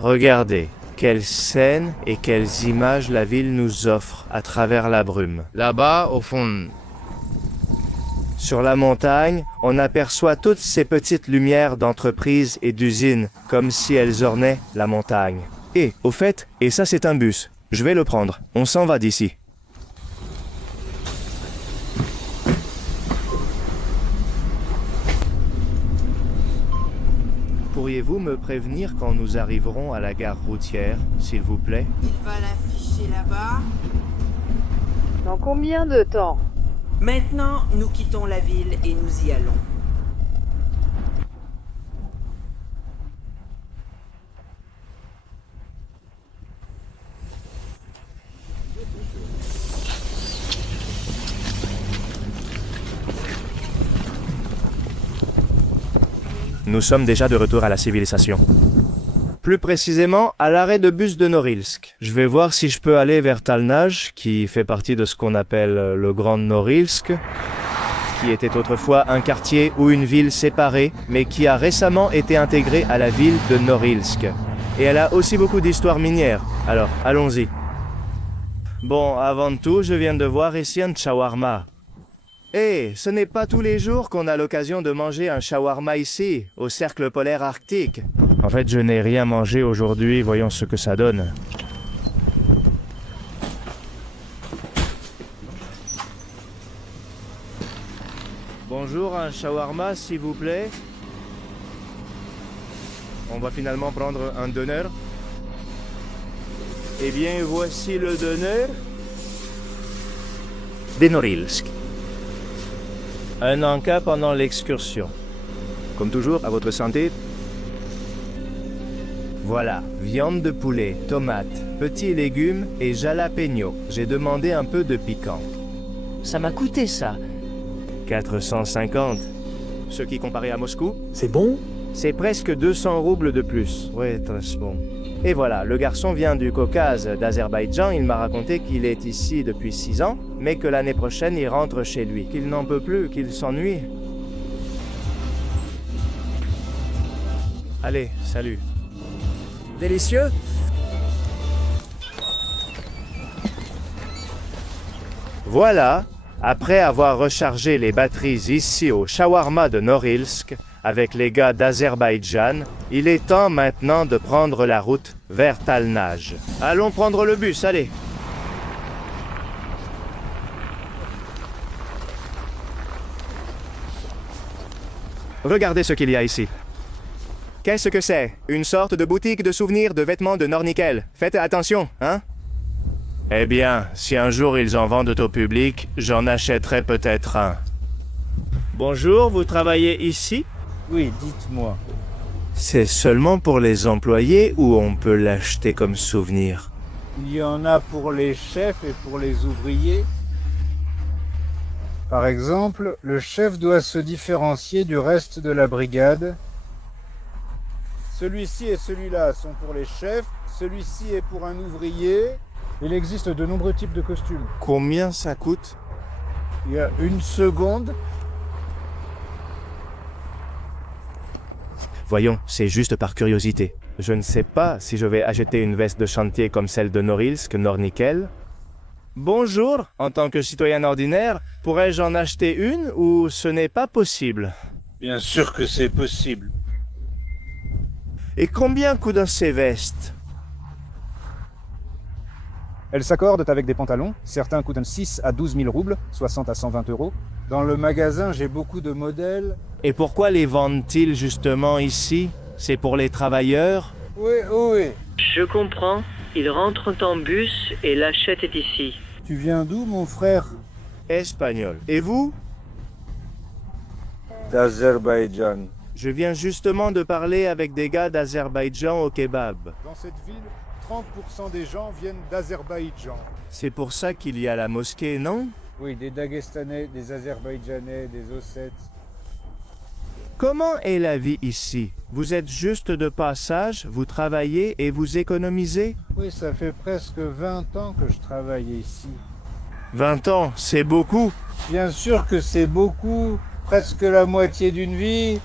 Regardez. Quelles scènes et quelles images la ville nous offre à travers la brume. Là-bas, au fond, sur la montagne, on aperçoit toutes ces petites lumières d'entreprises et d'usines, comme si elles ornaient la montagne. Et, au fait, et ça c'est un bus. Je vais le prendre. On s'en va d'ici. Pourriez-vous me prévenir quand nous arriverons à la gare routière, s'il vous plaît? Il va l'afficher là-bas. Dans combien de temps? Maintenant, nous quittons la ville et nous y allons. Nous sommes déjà de retour à la civilisation. Plus précisément, à l'arrêt de bus de Norilsk. Je vais voir si je peux aller vers Talnaj, qui fait partie de ce qu'on appelle le Grand Norilsk, qui était autrefois un quartier ou une ville séparée, mais qui a récemment été intégrée à la ville de Norilsk. Et elle a aussi beaucoup d'histoires minières. Alors, allons-y. Bon, avant tout, je viens de voir ici un shawarma. Eh, ce n'est pas tous les jours qu'on a l'occasion de manger un shawarma ici, au cercle polaire arctique. En fait, je n'ai rien mangé aujourd'hui, voyons ce que ça donne. Bonjour, un shawarma s'il vous plaît. On va finalement prendre un donneur. Eh bien, voici le donneur. Des Norilsk. Un encas pendant l'excursion. Comme toujours, à votre santé. Voilà, viande de poulet, tomates, petits légumes et jalapeno. J'ai demandé un peu de piquant. Ça m'a coûté ça. 450. Ce qui, comparé à Moscou, C'est bon? c'est presque 200 roubles de plus. Ouais, très bon. Et voilà, le garçon vient du Caucase, d'Azerbaïdjan. Il m'a raconté qu'il est ici depuis 6 ans, mais que l'année prochaine, il rentre chez lui. Qu'il n'en peut plus, qu'il s'ennuie. Allez, salut. Délicieux? Voilà, après avoir rechargé les batteries ici au shawarma de Norilsk, avec les gars d'Azerbaïdjan, il est temps maintenant de prendre la route vers Talnaj. Allons prendre le bus, allez. Regardez ce qu'il y a ici. Qu'est-ce que c'est? Une sorte de boutique de souvenirs de vêtements de Nornickel. Faites attention, hein? Eh bien, si un jour ils en vendent au public, j'en achèterai peut-être un. Bonjour, vous travaillez ici? Oui, dites-moi. C'est seulement pour les employés ou on peut l'acheter comme souvenir? Il y en a pour les chefs et pour les ouvriers. Par exemple, le chef doit se différencier du reste de la brigade. Celui-ci et celui-là sont pour les chefs, celui-ci est pour un ouvrier. Il existe de nombreux types de costumes. Combien ça coûte? Il y a une seconde. Voyons, c'est juste par curiosité. Je ne sais pas si je vais acheter une veste de chantier comme celle de Norilsk, Nornickel. Bonjour, en tant que citoyen ordinaire, pourrais-je en acheter une ou ce n'est pas possible? Bien sûr que c'est possible. Et combien coûtent ces vestes? Elles s'accordent avec des pantalons. Certains coûtent 6 à 12 000 roubles, 60 à 120 euros. Dans le magasin, j'ai beaucoup de modèles. Et pourquoi les vendent-ils justement ici? C'est pour les travailleurs? Oui, oui. Je comprends. Ils rentrent en bus et l'achètent ici. Tu viens d'où, mon frère? Espagnol. Et vous? D'Azerbaïdjan. Je viens justement de parler avec des gars d'Azerbaïdjan au kebab. Dans cette ville, 30% des gens viennent d'Azerbaïdjan. C'est pour ça qu'il y a la mosquée, non? Oui, des Dagestanais, des Azerbaïdjanais, des Ossètes. Comment est la vie ici? Vous êtes juste de passage, vous travaillez et vous économisez? Oui, ça fait presque 20 ans que je travaille ici. 20 ans, c'est beaucoup. Bien sûr que c'est beaucoup, presque la moitié d'une vie.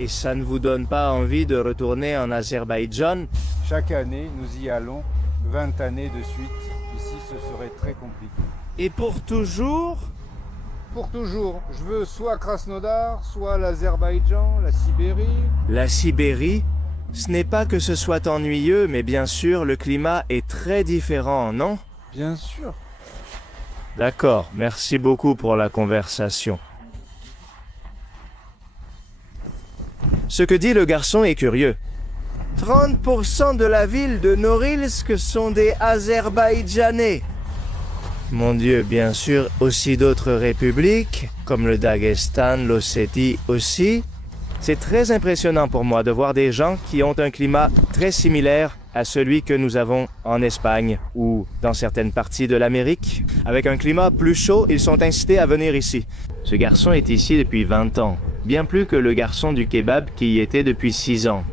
Et ça ne vous donne pas envie de retourner en Azerbaïdjan? Chaque année, nous y allons, 20 années de suite. Ici, ce serait très compliqué. Et pour toujours? Pour toujours. Je veux soit Krasnodar, soit l'Azerbaïdjan, la Sibérie. La Sibérie? Ce n'est pas que ce soit ennuyeux, mais bien sûr, le climat est très différent, non? Bien sûr. D'accord, merci beaucoup pour la conversation. Ce que dit le garçon est curieux. 30% de la ville de Norilsk sont des Azerbaïdjanais. Mon Dieu, bien sûr, aussi d'autres républiques, comme le Daghestan, l'Ossétie aussi. C'est très impressionnant pour moi de voir des gens qui ont un climat très similaire à celui que nous avons en Espagne ou dans certaines parties de l'Amérique. Avec un climat plus chaud, ils sont incités à venir ici. Ce garçon est ici depuis 20 ans, bien plus que le garçon du kebab qui y était depuis 6 ans.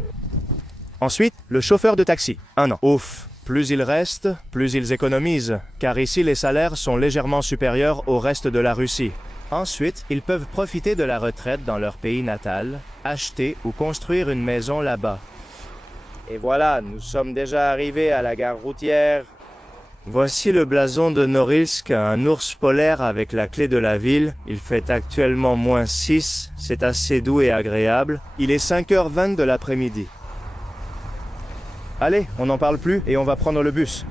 Ensuite, le chauffeur de taxi, 1 an. Ouf! Plus ils restent, plus ils économisent, car ici les salaires sont légèrement supérieurs au reste de la Russie. Ensuite, ils peuvent profiter de la retraite dans leur pays natal, acheter ou construire une maison là-bas. Et voilà, nous sommes déjà arrivés à la gare routière. Voici le blason de Norilsk, un ours polaire avec la clé de la ville. Il fait actuellement -6, c'est assez doux et agréable. Il est 5h20 de l'après-midi. Allez, on n'en parle plus et on va prendre le bus.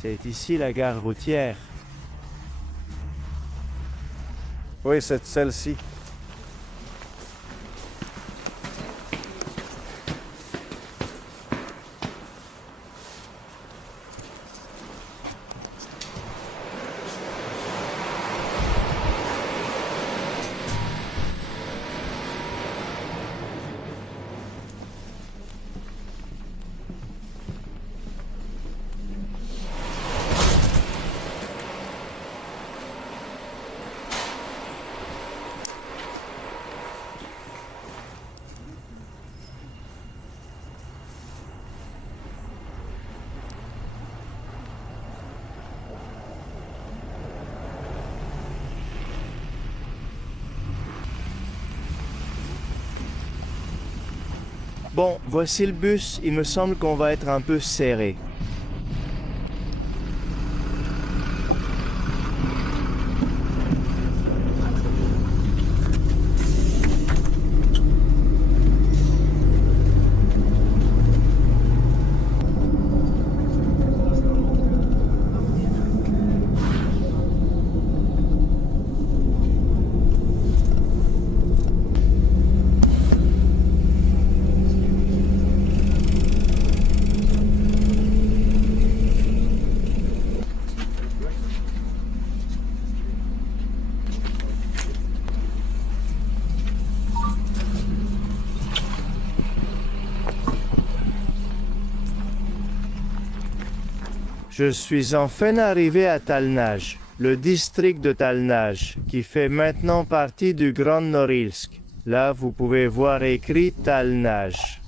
C'est ici la gare routière. Oui, c'est celle-ci. Bon, voici le bus. Il me semble qu'on va être un peu serré. Je suis enfin arrivé à Talnaj, le district de Talnaj, qui fait maintenant partie du Grand Norilsk. Là, vous pouvez voir écrit Talnaj.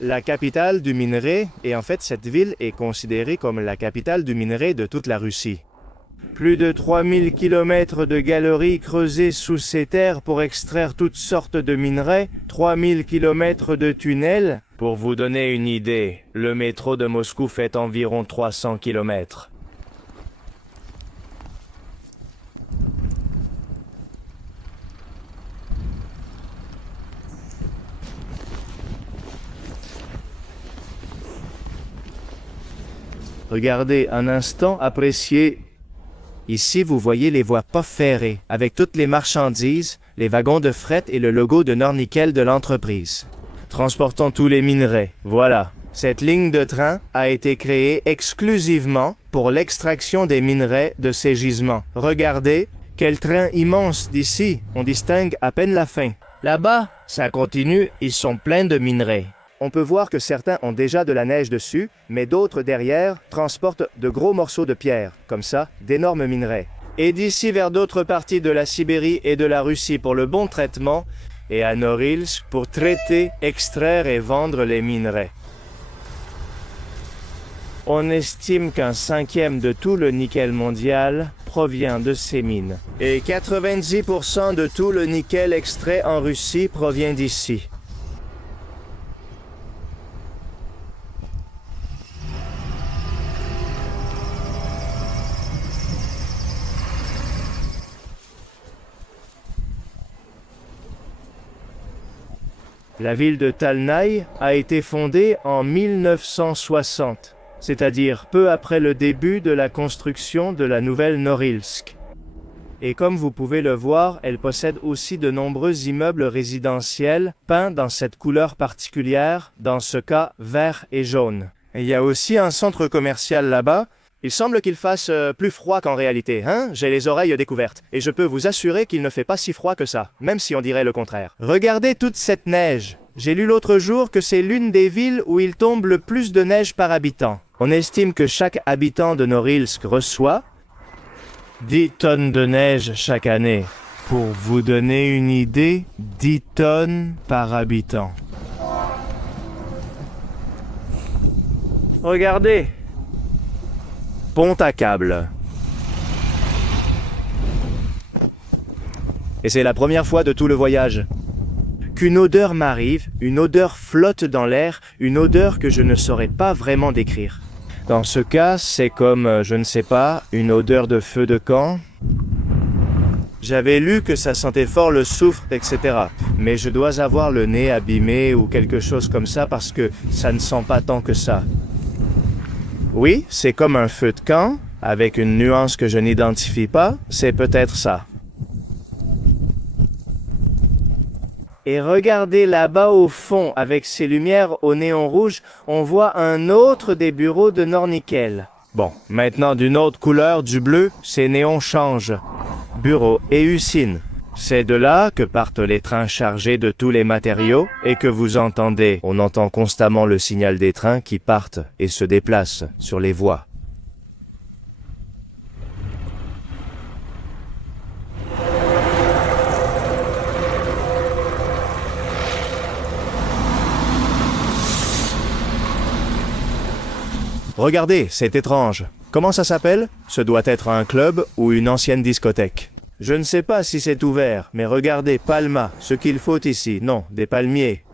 La capitale du minerai, et en fait cette ville est considérée comme la capitale du minerai de toute la Russie. Plus de 3000 km de galeries creusées sous ces terres pour extraire toutes sortes de minerais, 3000 km de tunnels. Pour vous donner une idée, le métro de Moscou fait environ 300 km. Regardez un instant, appréciez. Ici, vous voyez les voies pas ferrées, avec toutes les marchandises, les wagons de fret et le logo de Nornickel de l'entreprise. Transportant tous les minerais. Voilà. Cette ligne de train a été créée exclusivement pour l'extraction des minerais de ces gisements. Regardez, quel train immense d'ici. On distingue à peine la fin. Là-bas, ça continue, ils sont pleins de minerais. On peut voir que certains ont déjà de la neige dessus, mais d'autres derrière transportent de gros morceaux de pierre, comme ça, d'énormes minerais. Et d'ici vers d'autres parties de la Sibérie et de la Russie pour le bon traitement, et à Norilsk pour traiter, extraire et vendre les minerais. On estime qu'un 1/5 de tout le nickel mondial provient de ces mines. Et 90% de tout le nickel extrait en Russie provient d'ici. La ville de Talnaï a été fondée en 1960, c'est-à-dire peu après le début de la construction de la nouvelle Norilsk. Et comme vous pouvez le voir, elle possède aussi de nombreux immeubles résidentiels peints dans cette couleur particulière, dans ce cas vert et jaune. Et il y a aussi un centre commercial là-bas. Il semble qu'il fasse plus froid qu'en réalité, hein? J'ai les oreilles découvertes, et je peux vous assurer qu'il ne fait pas si froid que ça, même si on dirait le contraire. Regardez toute cette neige. J'ai lu l'autre jour que c'est l'une des villes où il tombe le plus de neige par habitant. On estime que chaque habitant de Norilsk reçoit 10 tonnes de neige chaque année. Pour vous donner une idée, 10 tonnes par habitant. Regardez! Pont à câble. Et c'est la première fois de tout le voyage qu'une odeur m'arrive, une odeur flotte dans l'air, une odeur que je ne saurais pas vraiment décrire. Dans ce cas, c'est comme, je ne sais pas, une odeur de feu de camp. J'avais lu que ça sentait fort le soufre, etc. Mais je dois avoir le nez abîmé ou quelque chose comme ça parce que ça ne sent pas tant que ça. Oui, c'est comme un feu de camp, avec une nuance que je n'identifie pas, c'est peut-être ça. Et regardez là-bas au fond, avec ces lumières au néon rouge, on voit un autre des bureaux de Nornickel. Bon, maintenant d'une autre couleur, du bleu, ces néons changent. Bureau et usine. C'est de là que partent les trains chargés de tous les matériaux et que vous entendez. On entend constamment le signal des trains qui partent et se déplacent sur les voies. Regardez, c'est étrange. Comment ça s'appelle? Ce doit être un club ou une ancienne discothèque. Je ne sais pas si c'est ouvert, mais regardez, Palma, ce qu'il faut ici. Non, des palmiers.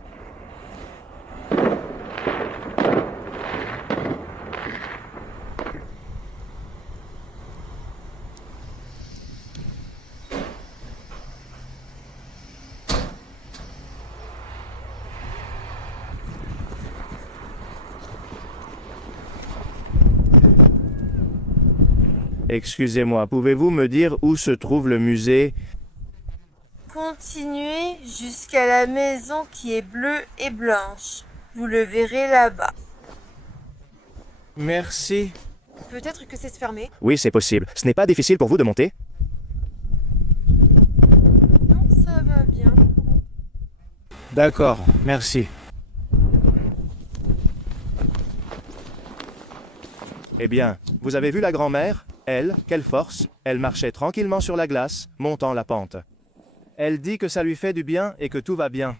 Excusez-moi, pouvez-vous me dire où se trouve le musée? Continuez jusqu'à la maison qui est bleue et blanche. Vous le verrez là-bas. Merci. Peut-être que c'est fermé. Oui, c'est possible. Ce n'est pas difficile pour vous de monter? Non, ça va bien. D'accord, merci. Eh bien, vous avez vu la grand-mère? Elle, quelle force! Elle marchait tranquillement sur la glace, montant la pente. Elle dit que ça lui fait du bien et que tout va bien.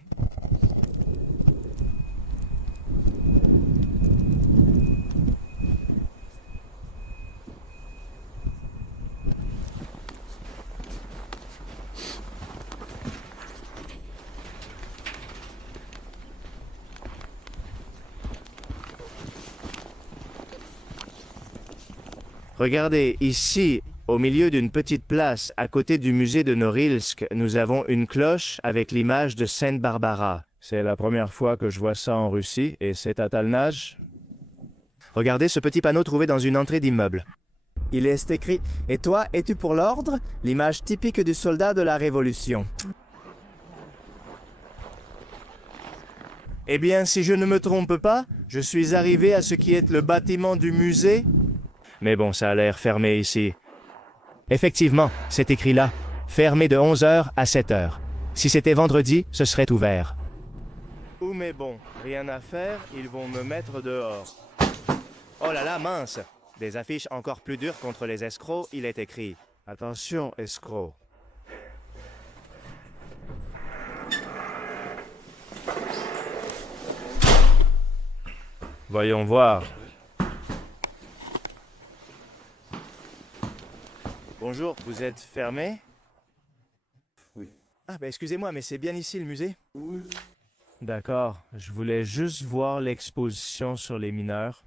Regardez, ici, au milieu d'une petite place, à côté du musée de Norilsk, nous avons une cloche avec l'image de Sainte Barbara. C'est la première fois que je vois ça en Russie, et c'est à Talnaj. Regardez ce petit panneau trouvé dans une entrée d'immeuble. Il est écrit « Et toi, es-tu pour l'ordre ?» L'image typique du soldat de la Révolution. Eh bien, si je ne me trompe pas, je suis arrivé à ce qui est le bâtiment du musée. Mais bon, ça a l'air fermé ici. Effectivement, c'est écrit là. Fermé de 11h à 7h. Si c'était vendredi, ce serait ouvert. Oh mais bon, rien à faire, ils vont me mettre dehors. Oh là là, mince! Des affiches encore plus dures contre les escrocs, il est écrit. Attention, escrocs. Voyons voir. Bonjour, vous êtes fermé? Oui. Ah, ben excusez-moi, mais c'est bien ici le musée? Oui. D'accord, je voulais juste voir l'exposition sur les mineurs.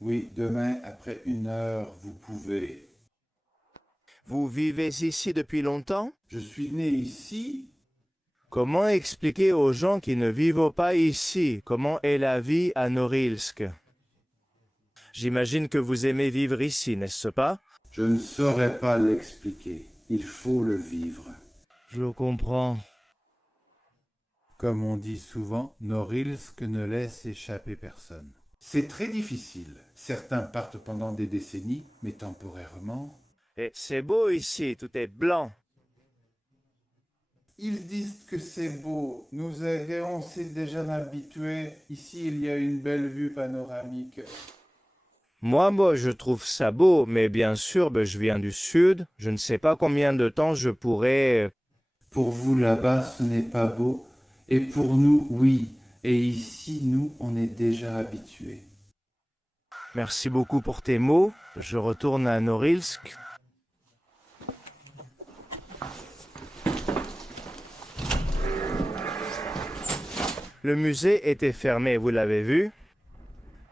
Oui, demain, après 1h, vous pouvez. Vous vivez ici depuis longtemps? Je suis né ici. Comment expliquer aux gens qui ne vivent pas ici comment est la vie à Norilsk? J'imagine que vous aimez vivre ici, n'est-ce pas? Je ne saurais pas l'expliquer. Il faut le vivre. Je comprends. Comme on dit souvent, Norilsk ne laisse échapper personne. C'est très difficile. Certains partent pendant des décennies, mais temporairement. Et c'est beau ici, tout est blanc. Ils disent que c'est beau. Nous on s'est déjà habitués. Ici, il y a une belle vue panoramique. Moi, je trouve ça beau, mais bien sûr, je viens du sud. Je ne sais pas combien de temps je pourrais... Pour vous, là-bas, ce n'est pas beau. Et pour nous, oui. Et ici, nous, on est déjà habitués. Merci beaucoup pour tes mots. Je retourne à Norilsk. Le musée était fermé, vous l'avez vu.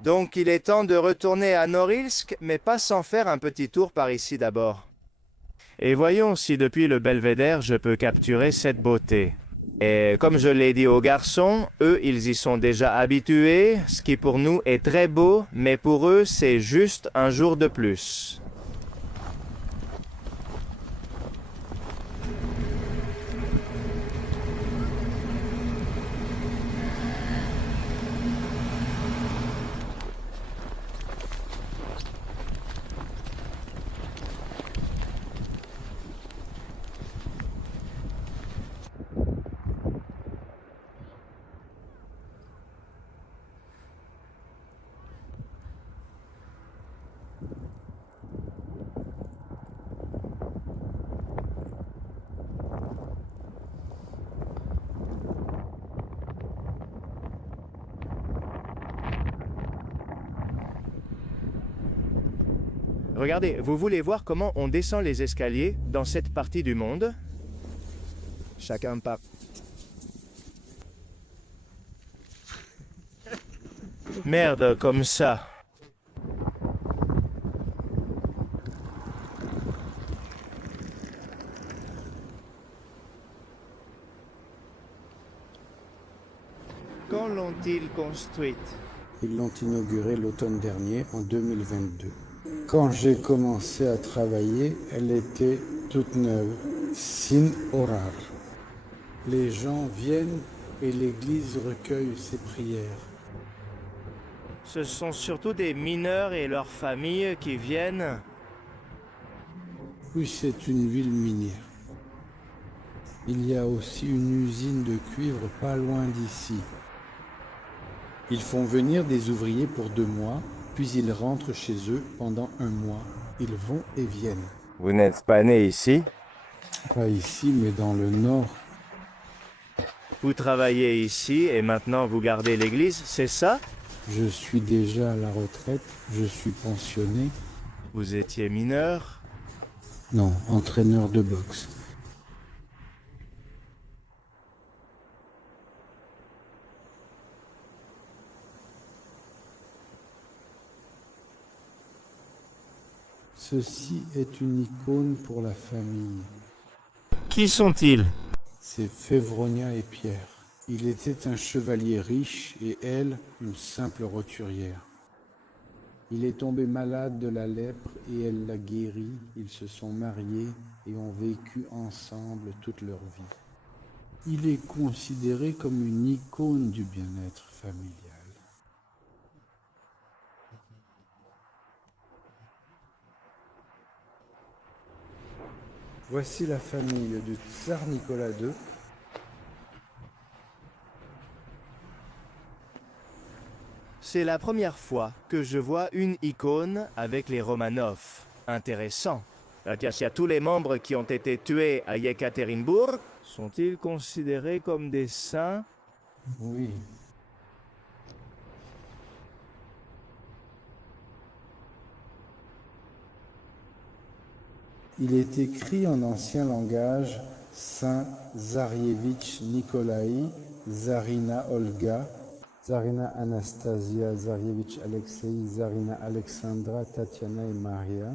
Donc il est temps de retourner à Norilsk, mais pas sans faire un petit tour par ici d'abord. Et voyons si depuis le belvédère je peux capturer cette beauté. Et comme je l'ai dit aux garçons, eux ils y sont déjà habitués, ce qui pour nous est très beau, mais pour eux c'est juste un jour de plus. Regardez, vous voulez voir comment on descend les escaliers dans cette partie du monde? Chacun part. Merde, comme ça. Quand l'ont-ils construite? Ils l'ont inaugurée l'automne dernier, en 2022. Quand j'ai commencé à travailler, elle était toute neuve, sin horar. Les gens viennent et l'église recueille ses prières. Ce sont surtout des mineurs et leurs familles qui viennent. Oui, c'est une ville minière. Il y a aussi une usine de cuivre pas loin d'ici. Ils font venir des ouvriers pour 2 mois, puis ils rentrent chez eux pendant 1 mois. Ils vont et viennent. Vous n'êtes pas né ici? Pas ici, mais dans le nord. Vous travaillez ici et maintenant vous gardez l'église, c'est ça? Je suis déjà à la retraite, je suis pensionné. Vous étiez mineur? Non, entraîneur de boxe. Ceci est une icône pour la famille. Qui sont-ils? C'est Févronia et Pierre. Il était un chevalier riche et elle, une simple roturière. Il est tombé malade de la lèpre et elle l'a guéri. Ils se sont mariés et ont vécu ensemble toute leur vie. Il est considéré comme une icône du bien-être familial. Voici la famille du tsar Nicolas II. C'est la première fois que je vois une icône avec les Romanov. Intéressant. Il y a tous les membres qui ont été tués à Yekaterinbourg. Sont-ils considérés comme des saints? Oui. Il est écrit en ancien langage Saint Zarievitch Nikolai, Zarina Olga, Zarina Anastasia, Zarievitch Alexei, Zarina Alexandra, Tatiana et Maria.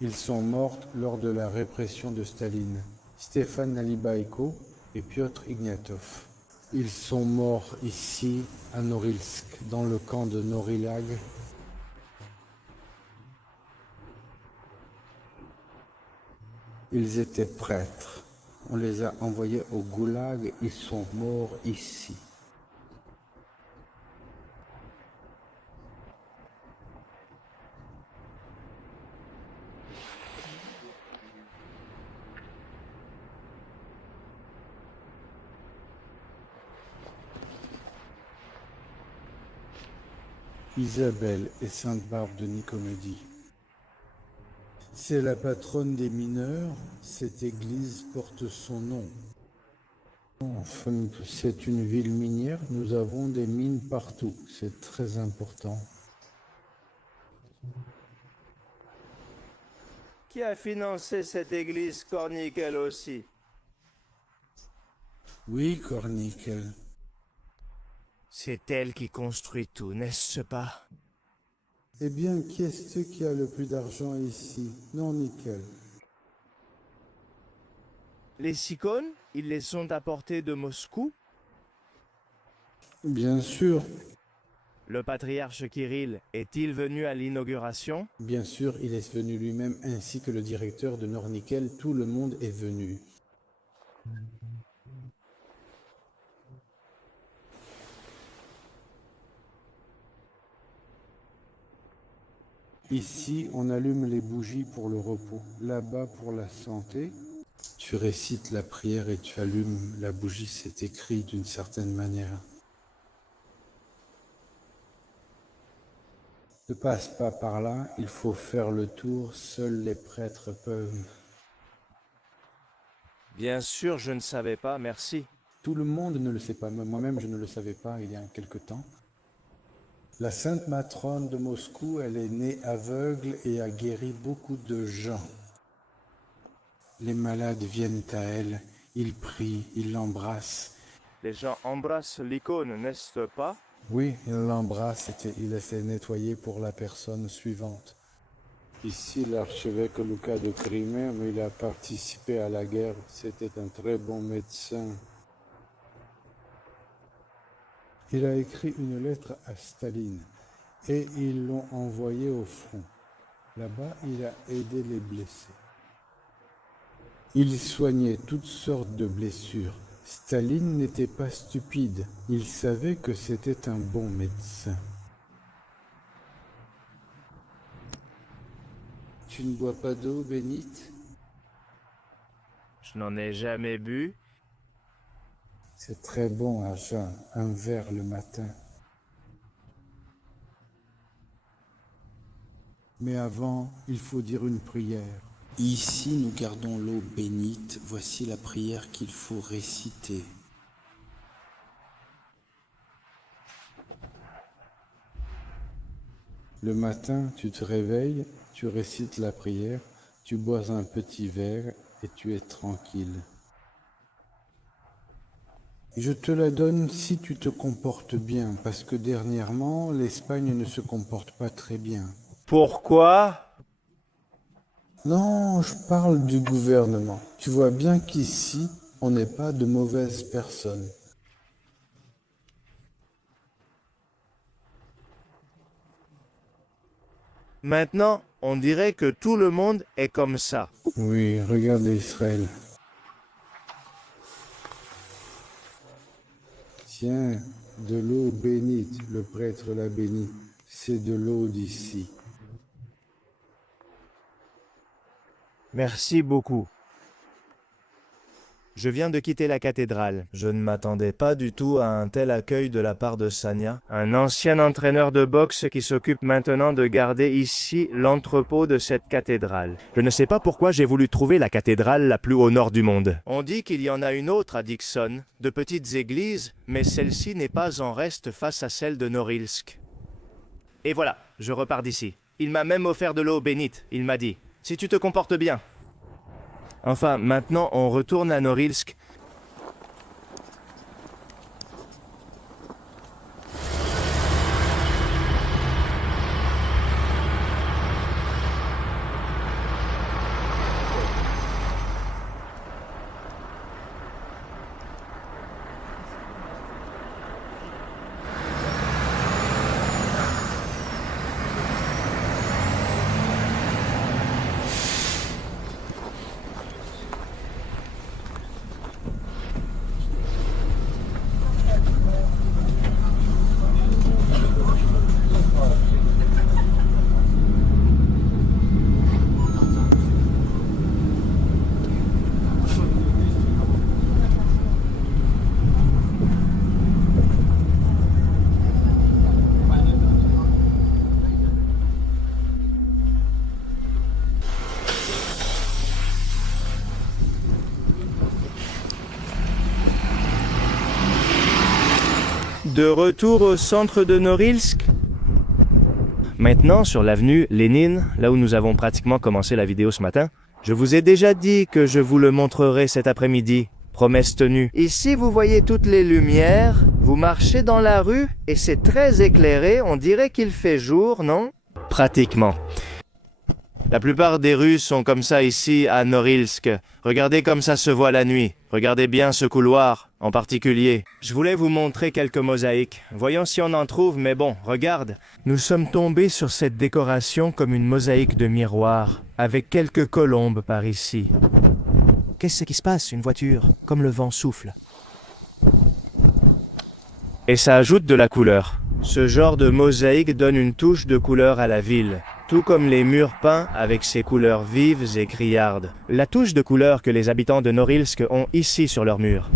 Ils sont morts lors de la répression de Staline. Stéphane Nalibaïko et Piotr Ignatov. Ils sont morts ici, à Norilsk, dans le camp de Norilag. Ils étaient prêtres. On les a envoyés au goulag. Ils sont morts ici. Isabelle et Sainte-Barbe de Nicomédie. C'est la patronne des mineurs. Cette église porte son nom. Enfin, c'est une ville minière. Nous avons des mines partout. C'est très important. Qui a financé cette église Cornickel aussi? Oui, Cornickel. C'est elle qui construit tout, n'est-ce pas? Eh bien, qui est-ce qui a le plus d'argent ici? Non, Nickel. Les icônes, ils les ont apportés de Moscou? Bien sûr. Le patriarche Kirill est-il venu à l'inauguration? Bien sûr, il est venu lui-même, ainsi que le directeur de Nornickel. Tout le monde est venu. Ici, on allume les bougies pour le repos. Là-bas, pour la santé. Tu récites la prière et tu allumes la bougie. C'est écrit d'une certaine manière. Ne passe pas par là, il faut faire le tour, seuls les prêtres peuvent. Bien sûr, je ne savais pas, merci. Tout le monde ne le sait pas, moi-même je ne le savais pas il y a quelque temps. La sainte matrone de Moscou, elle est née aveugle et a guéri beaucoup de gens. Les malades viennent à elle, ils prient, ils l'embrassent. Les gens embrassent l'icône, n'est-ce pas? Oui, il l'embrasse et il essaie de nettoyer pour la personne suivante. Ici, l'archevêque Lucas de Crimée, mais il a participé à la guerre. C'était un très bon médecin. Il a écrit une lettre à Staline et ils l'ont envoyé au front. Là-bas, il a aidé les blessés. Il soignait toutes sortes de blessures. Staline n'était pas stupide, il savait que c'était un bon médecin. Tu ne bois pas d'eau bénite? Je n'en ai jamais bu. C'est très bon à jeun, un verre le matin. Mais avant, il faut dire une prière. Ici, nous gardons l'eau bénite. Voici la prière qu'il faut réciter. Le matin, tu te réveilles, tu récites la prière, tu bois un petit verre et tu es tranquille. Je te la donne si tu te comportes bien, parce que dernièrement, l'Espagne ne se comporte pas très bien. Pourquoi ? Non, je parle du gouvernement. Tu vois bien qu'ici, on n'est pas de mauvaises personnes. Maintenant, on dirait que tout le monde est comme ça. Oui, regarde Israël. Tiens, de l'eau bénite, le prêtre l'a bénie. C'est de l'eau d'ici. Merci beaucoup. Je viens de quitter la cathédrale. Je ne m'attendais pas du tout à un tel accueil de la part de Sania, un ancien entraîneur de boxe qui s'occupe maintenant de garder ici l'entrepôt de cette cathédrale. Je ne sais pas pourquoi j'ai voulu trouver la cathédrale la plus au nord du monde. On dit qu'il y en a une autre à Dixon, de petites églises, mais celle-ci n'est pas en reste face à celle de Norilsk. Et voilà, je repars d'ici. Il m'a même offert de l'eau bénite. Il m'a dit: si tu te comportes bien. Enfin, maintenant, on retourne à Norilsk. De retour au centre de Norilsk, Maintenant, sur l'avenue Lénine, là où nous avons pratiquement commencé la vidéo ce matin, je vous ai déjà dit que je vous le montrerai cet après-midi. Promesse tenue. Ici, vous voyez toutes les lumières, vous marchez dans la rue et c'est très éclairé, on dirait qu'il fait jour, non? Pratiquement. La plupart des rues sont comme ça ici à Norilsk. Regardez comme ça se voit la nuit. Regardez bien ce couloir, en particulier. Je voulais vous montrer quelques mosaïques. Voyons si on en trouve, mais bon, regarde. Nous sommes tombés sur cette décoration comme une mosaïque de miroir, avec quelques colombes par ici. Qu'est-ce qui se passe, une voiture, comme le vent souffle? Et ça ajoute de la couleur. Ce genre de mosaïque donne une touche de couleur à la ville, tout comme les murs peints avec ces couleurs vives et criardes. La touche de couleur que les habitants de Norilsk ont ici sur leurs murs.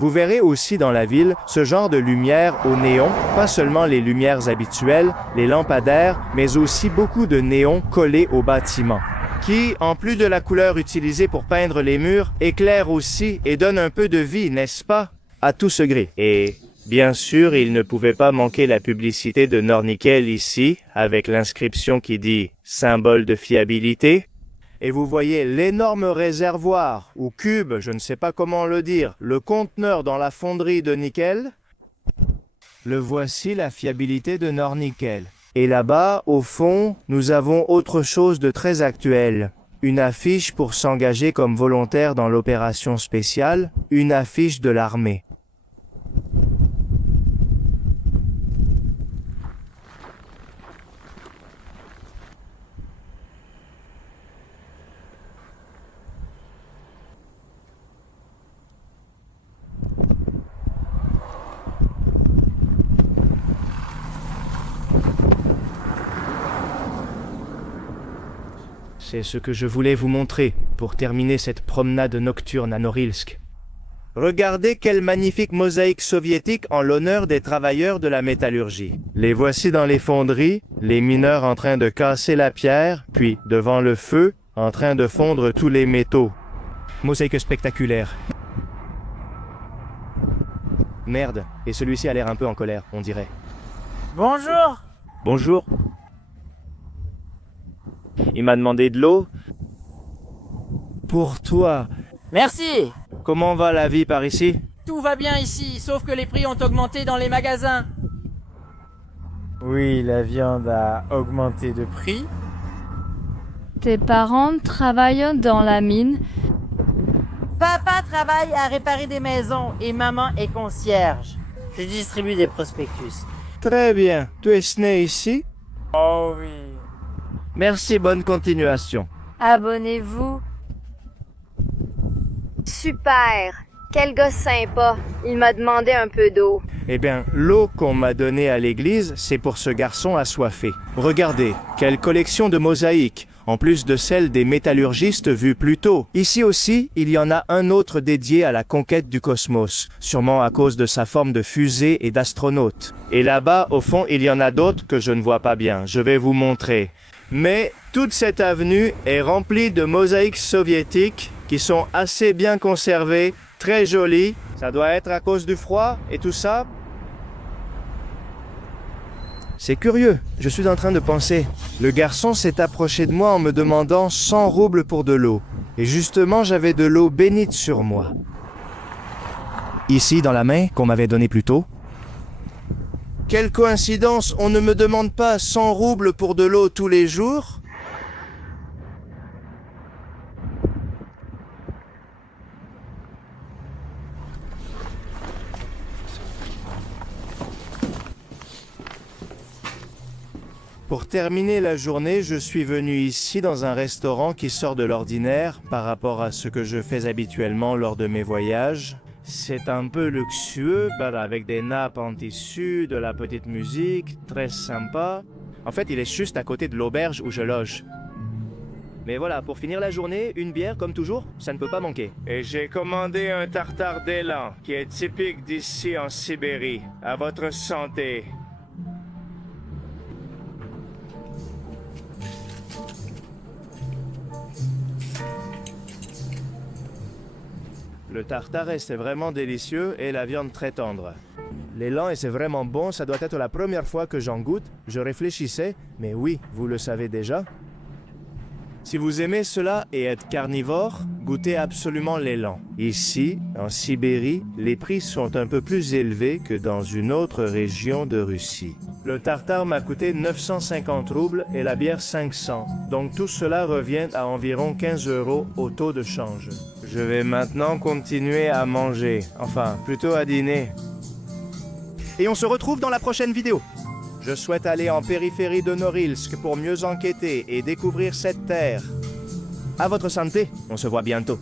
Vous verrez aussi dans la ville ce genre de lumière au néon, pas seulement les lumières habituelles, les lampadaires, mais aussi beaucoup de néons collés aux bâtiments, qui, en plus de la couleur utilisée pour peindre les murs, éclairent aussi et donnent un peu de vie, n'est-ce pas, à tout ce gris. Et bien sûr, il ne pouvait pas manquer la publicité de Nornickel ici, avec l'inscription qui dit « symbole de fiabilité ». Et vous voyez l'énorme réservoir, ou cube, je ne sais pas comment le dire, le conteneur dans la fonderie de nickel. Le voici, la fiabilité de Nornickel. Et là-bas, au fond, nous avons autre chose de très actuel. Une affiche pour s'engager comme volontaire dans l'opération spéciale, une affiche de l'armée. C'est ce que je voulais vous montrer pour terminer cette promenade nocturne à Norilsk. Regardez quelle magnifique mosaïque soviétique en l'honneur des travailleurs de la métallurgie. Les voici dans les fonderies, les mineurs en train de casser la pierre, puis, devant le feu, en train de fondre tous les métaux. Mosaïque spectaculaire. Merde, et celui-ci a l'air un peu en colère, on dirait. Bonjour. Bonjour. Il m'a demandé de l'eau. Pour toi. Merci. Comment va la vie par ici? Tout va bien ici, sauf que les prix ont augmenté dans les magasins. Oui, la viande a augmenté de prix. Tes parents travaillent dans la mine. Papa travaille à réparer des maisons et maman est concierge. Je distribue des prospectus. Très bien. Tu es né ici? Oh oui. Merci, bonne continuation. Abonnez-vous. Super! Quel gars sympa. Il m'a demandé un peu d'eau. Eh bien, l'eau qu'on m'a donnée à l'église, c'est pour ce garçon assoiffé. Regardez, quelle collection de mosaïques, en plus de celle des métallurgistes vues plus tôt. Ici aussi, il y en a un autre dédié à la conquête du cosmos, sûrement à cause de sa forme de fusée et d'astronaute. Et là-bas, au fond, il y en a d'autres que je ne vois pas bien. Je vais vous montrer. Mais toute cette avenue est remplie de mosaïques soviétiques qui sont assez bien conservées, très jolies. Ça doit être à cause du froid et tout ça. C'est curieux, je suis en train de penser. Le garçon s'est approché de moi en me demandant 100 roubles pour de l'eau. Et justement, j'avais de l'eau bénite sur moi. Ici, dans la main, qu'on m'avait donnée plus tôt. Quelle coïncidence, on ne me demande pas 100 roubles pour de l'eau tous les jours? Pour terminer la journée, je suis venu ici dans un restaurant qui sort de l'ordinaire par rapport à ce que je fais habituellement lors de mes voyages. C'est un peu luxueux, avec des nappes en tissu, de la petite musique, très sympa. En fait, il est juste à côté de l'auberge où je loge. Mais voilà, pour finir la journée, une bière comme toujours, ça ne peut pas manquer. Et j'ai commandé un tartare d'élan, qui est typique d'ici en Sibérie. À votre santé. Le tartare c'est vraiment délicieux et la viande très tendre. L'élan c'est vraiment bon, ça doit être la première fois que j'en goûte. Je réfléchissais, mais oui, vous le savez déjà. Si vous aimez cela et êtes carnivore, goûtez absolument l'élan. Ici, en Sibérie, les prix sont un peu plus élevés que dans une autre région de Russie. Le tartare m'a coûté 950 roubles et la bière 500. Donc tout cela revient à environ 15 € au taux de change. Je vais maintenant continuer à manger, enfin plutôt à dîner. Et on se retrouve dans la prochaine vidéo. Je souhaite aller en périphérie de Norilsk pour mieux enquêter et découvrir cette terre. À votre santé, on se voit bientôt.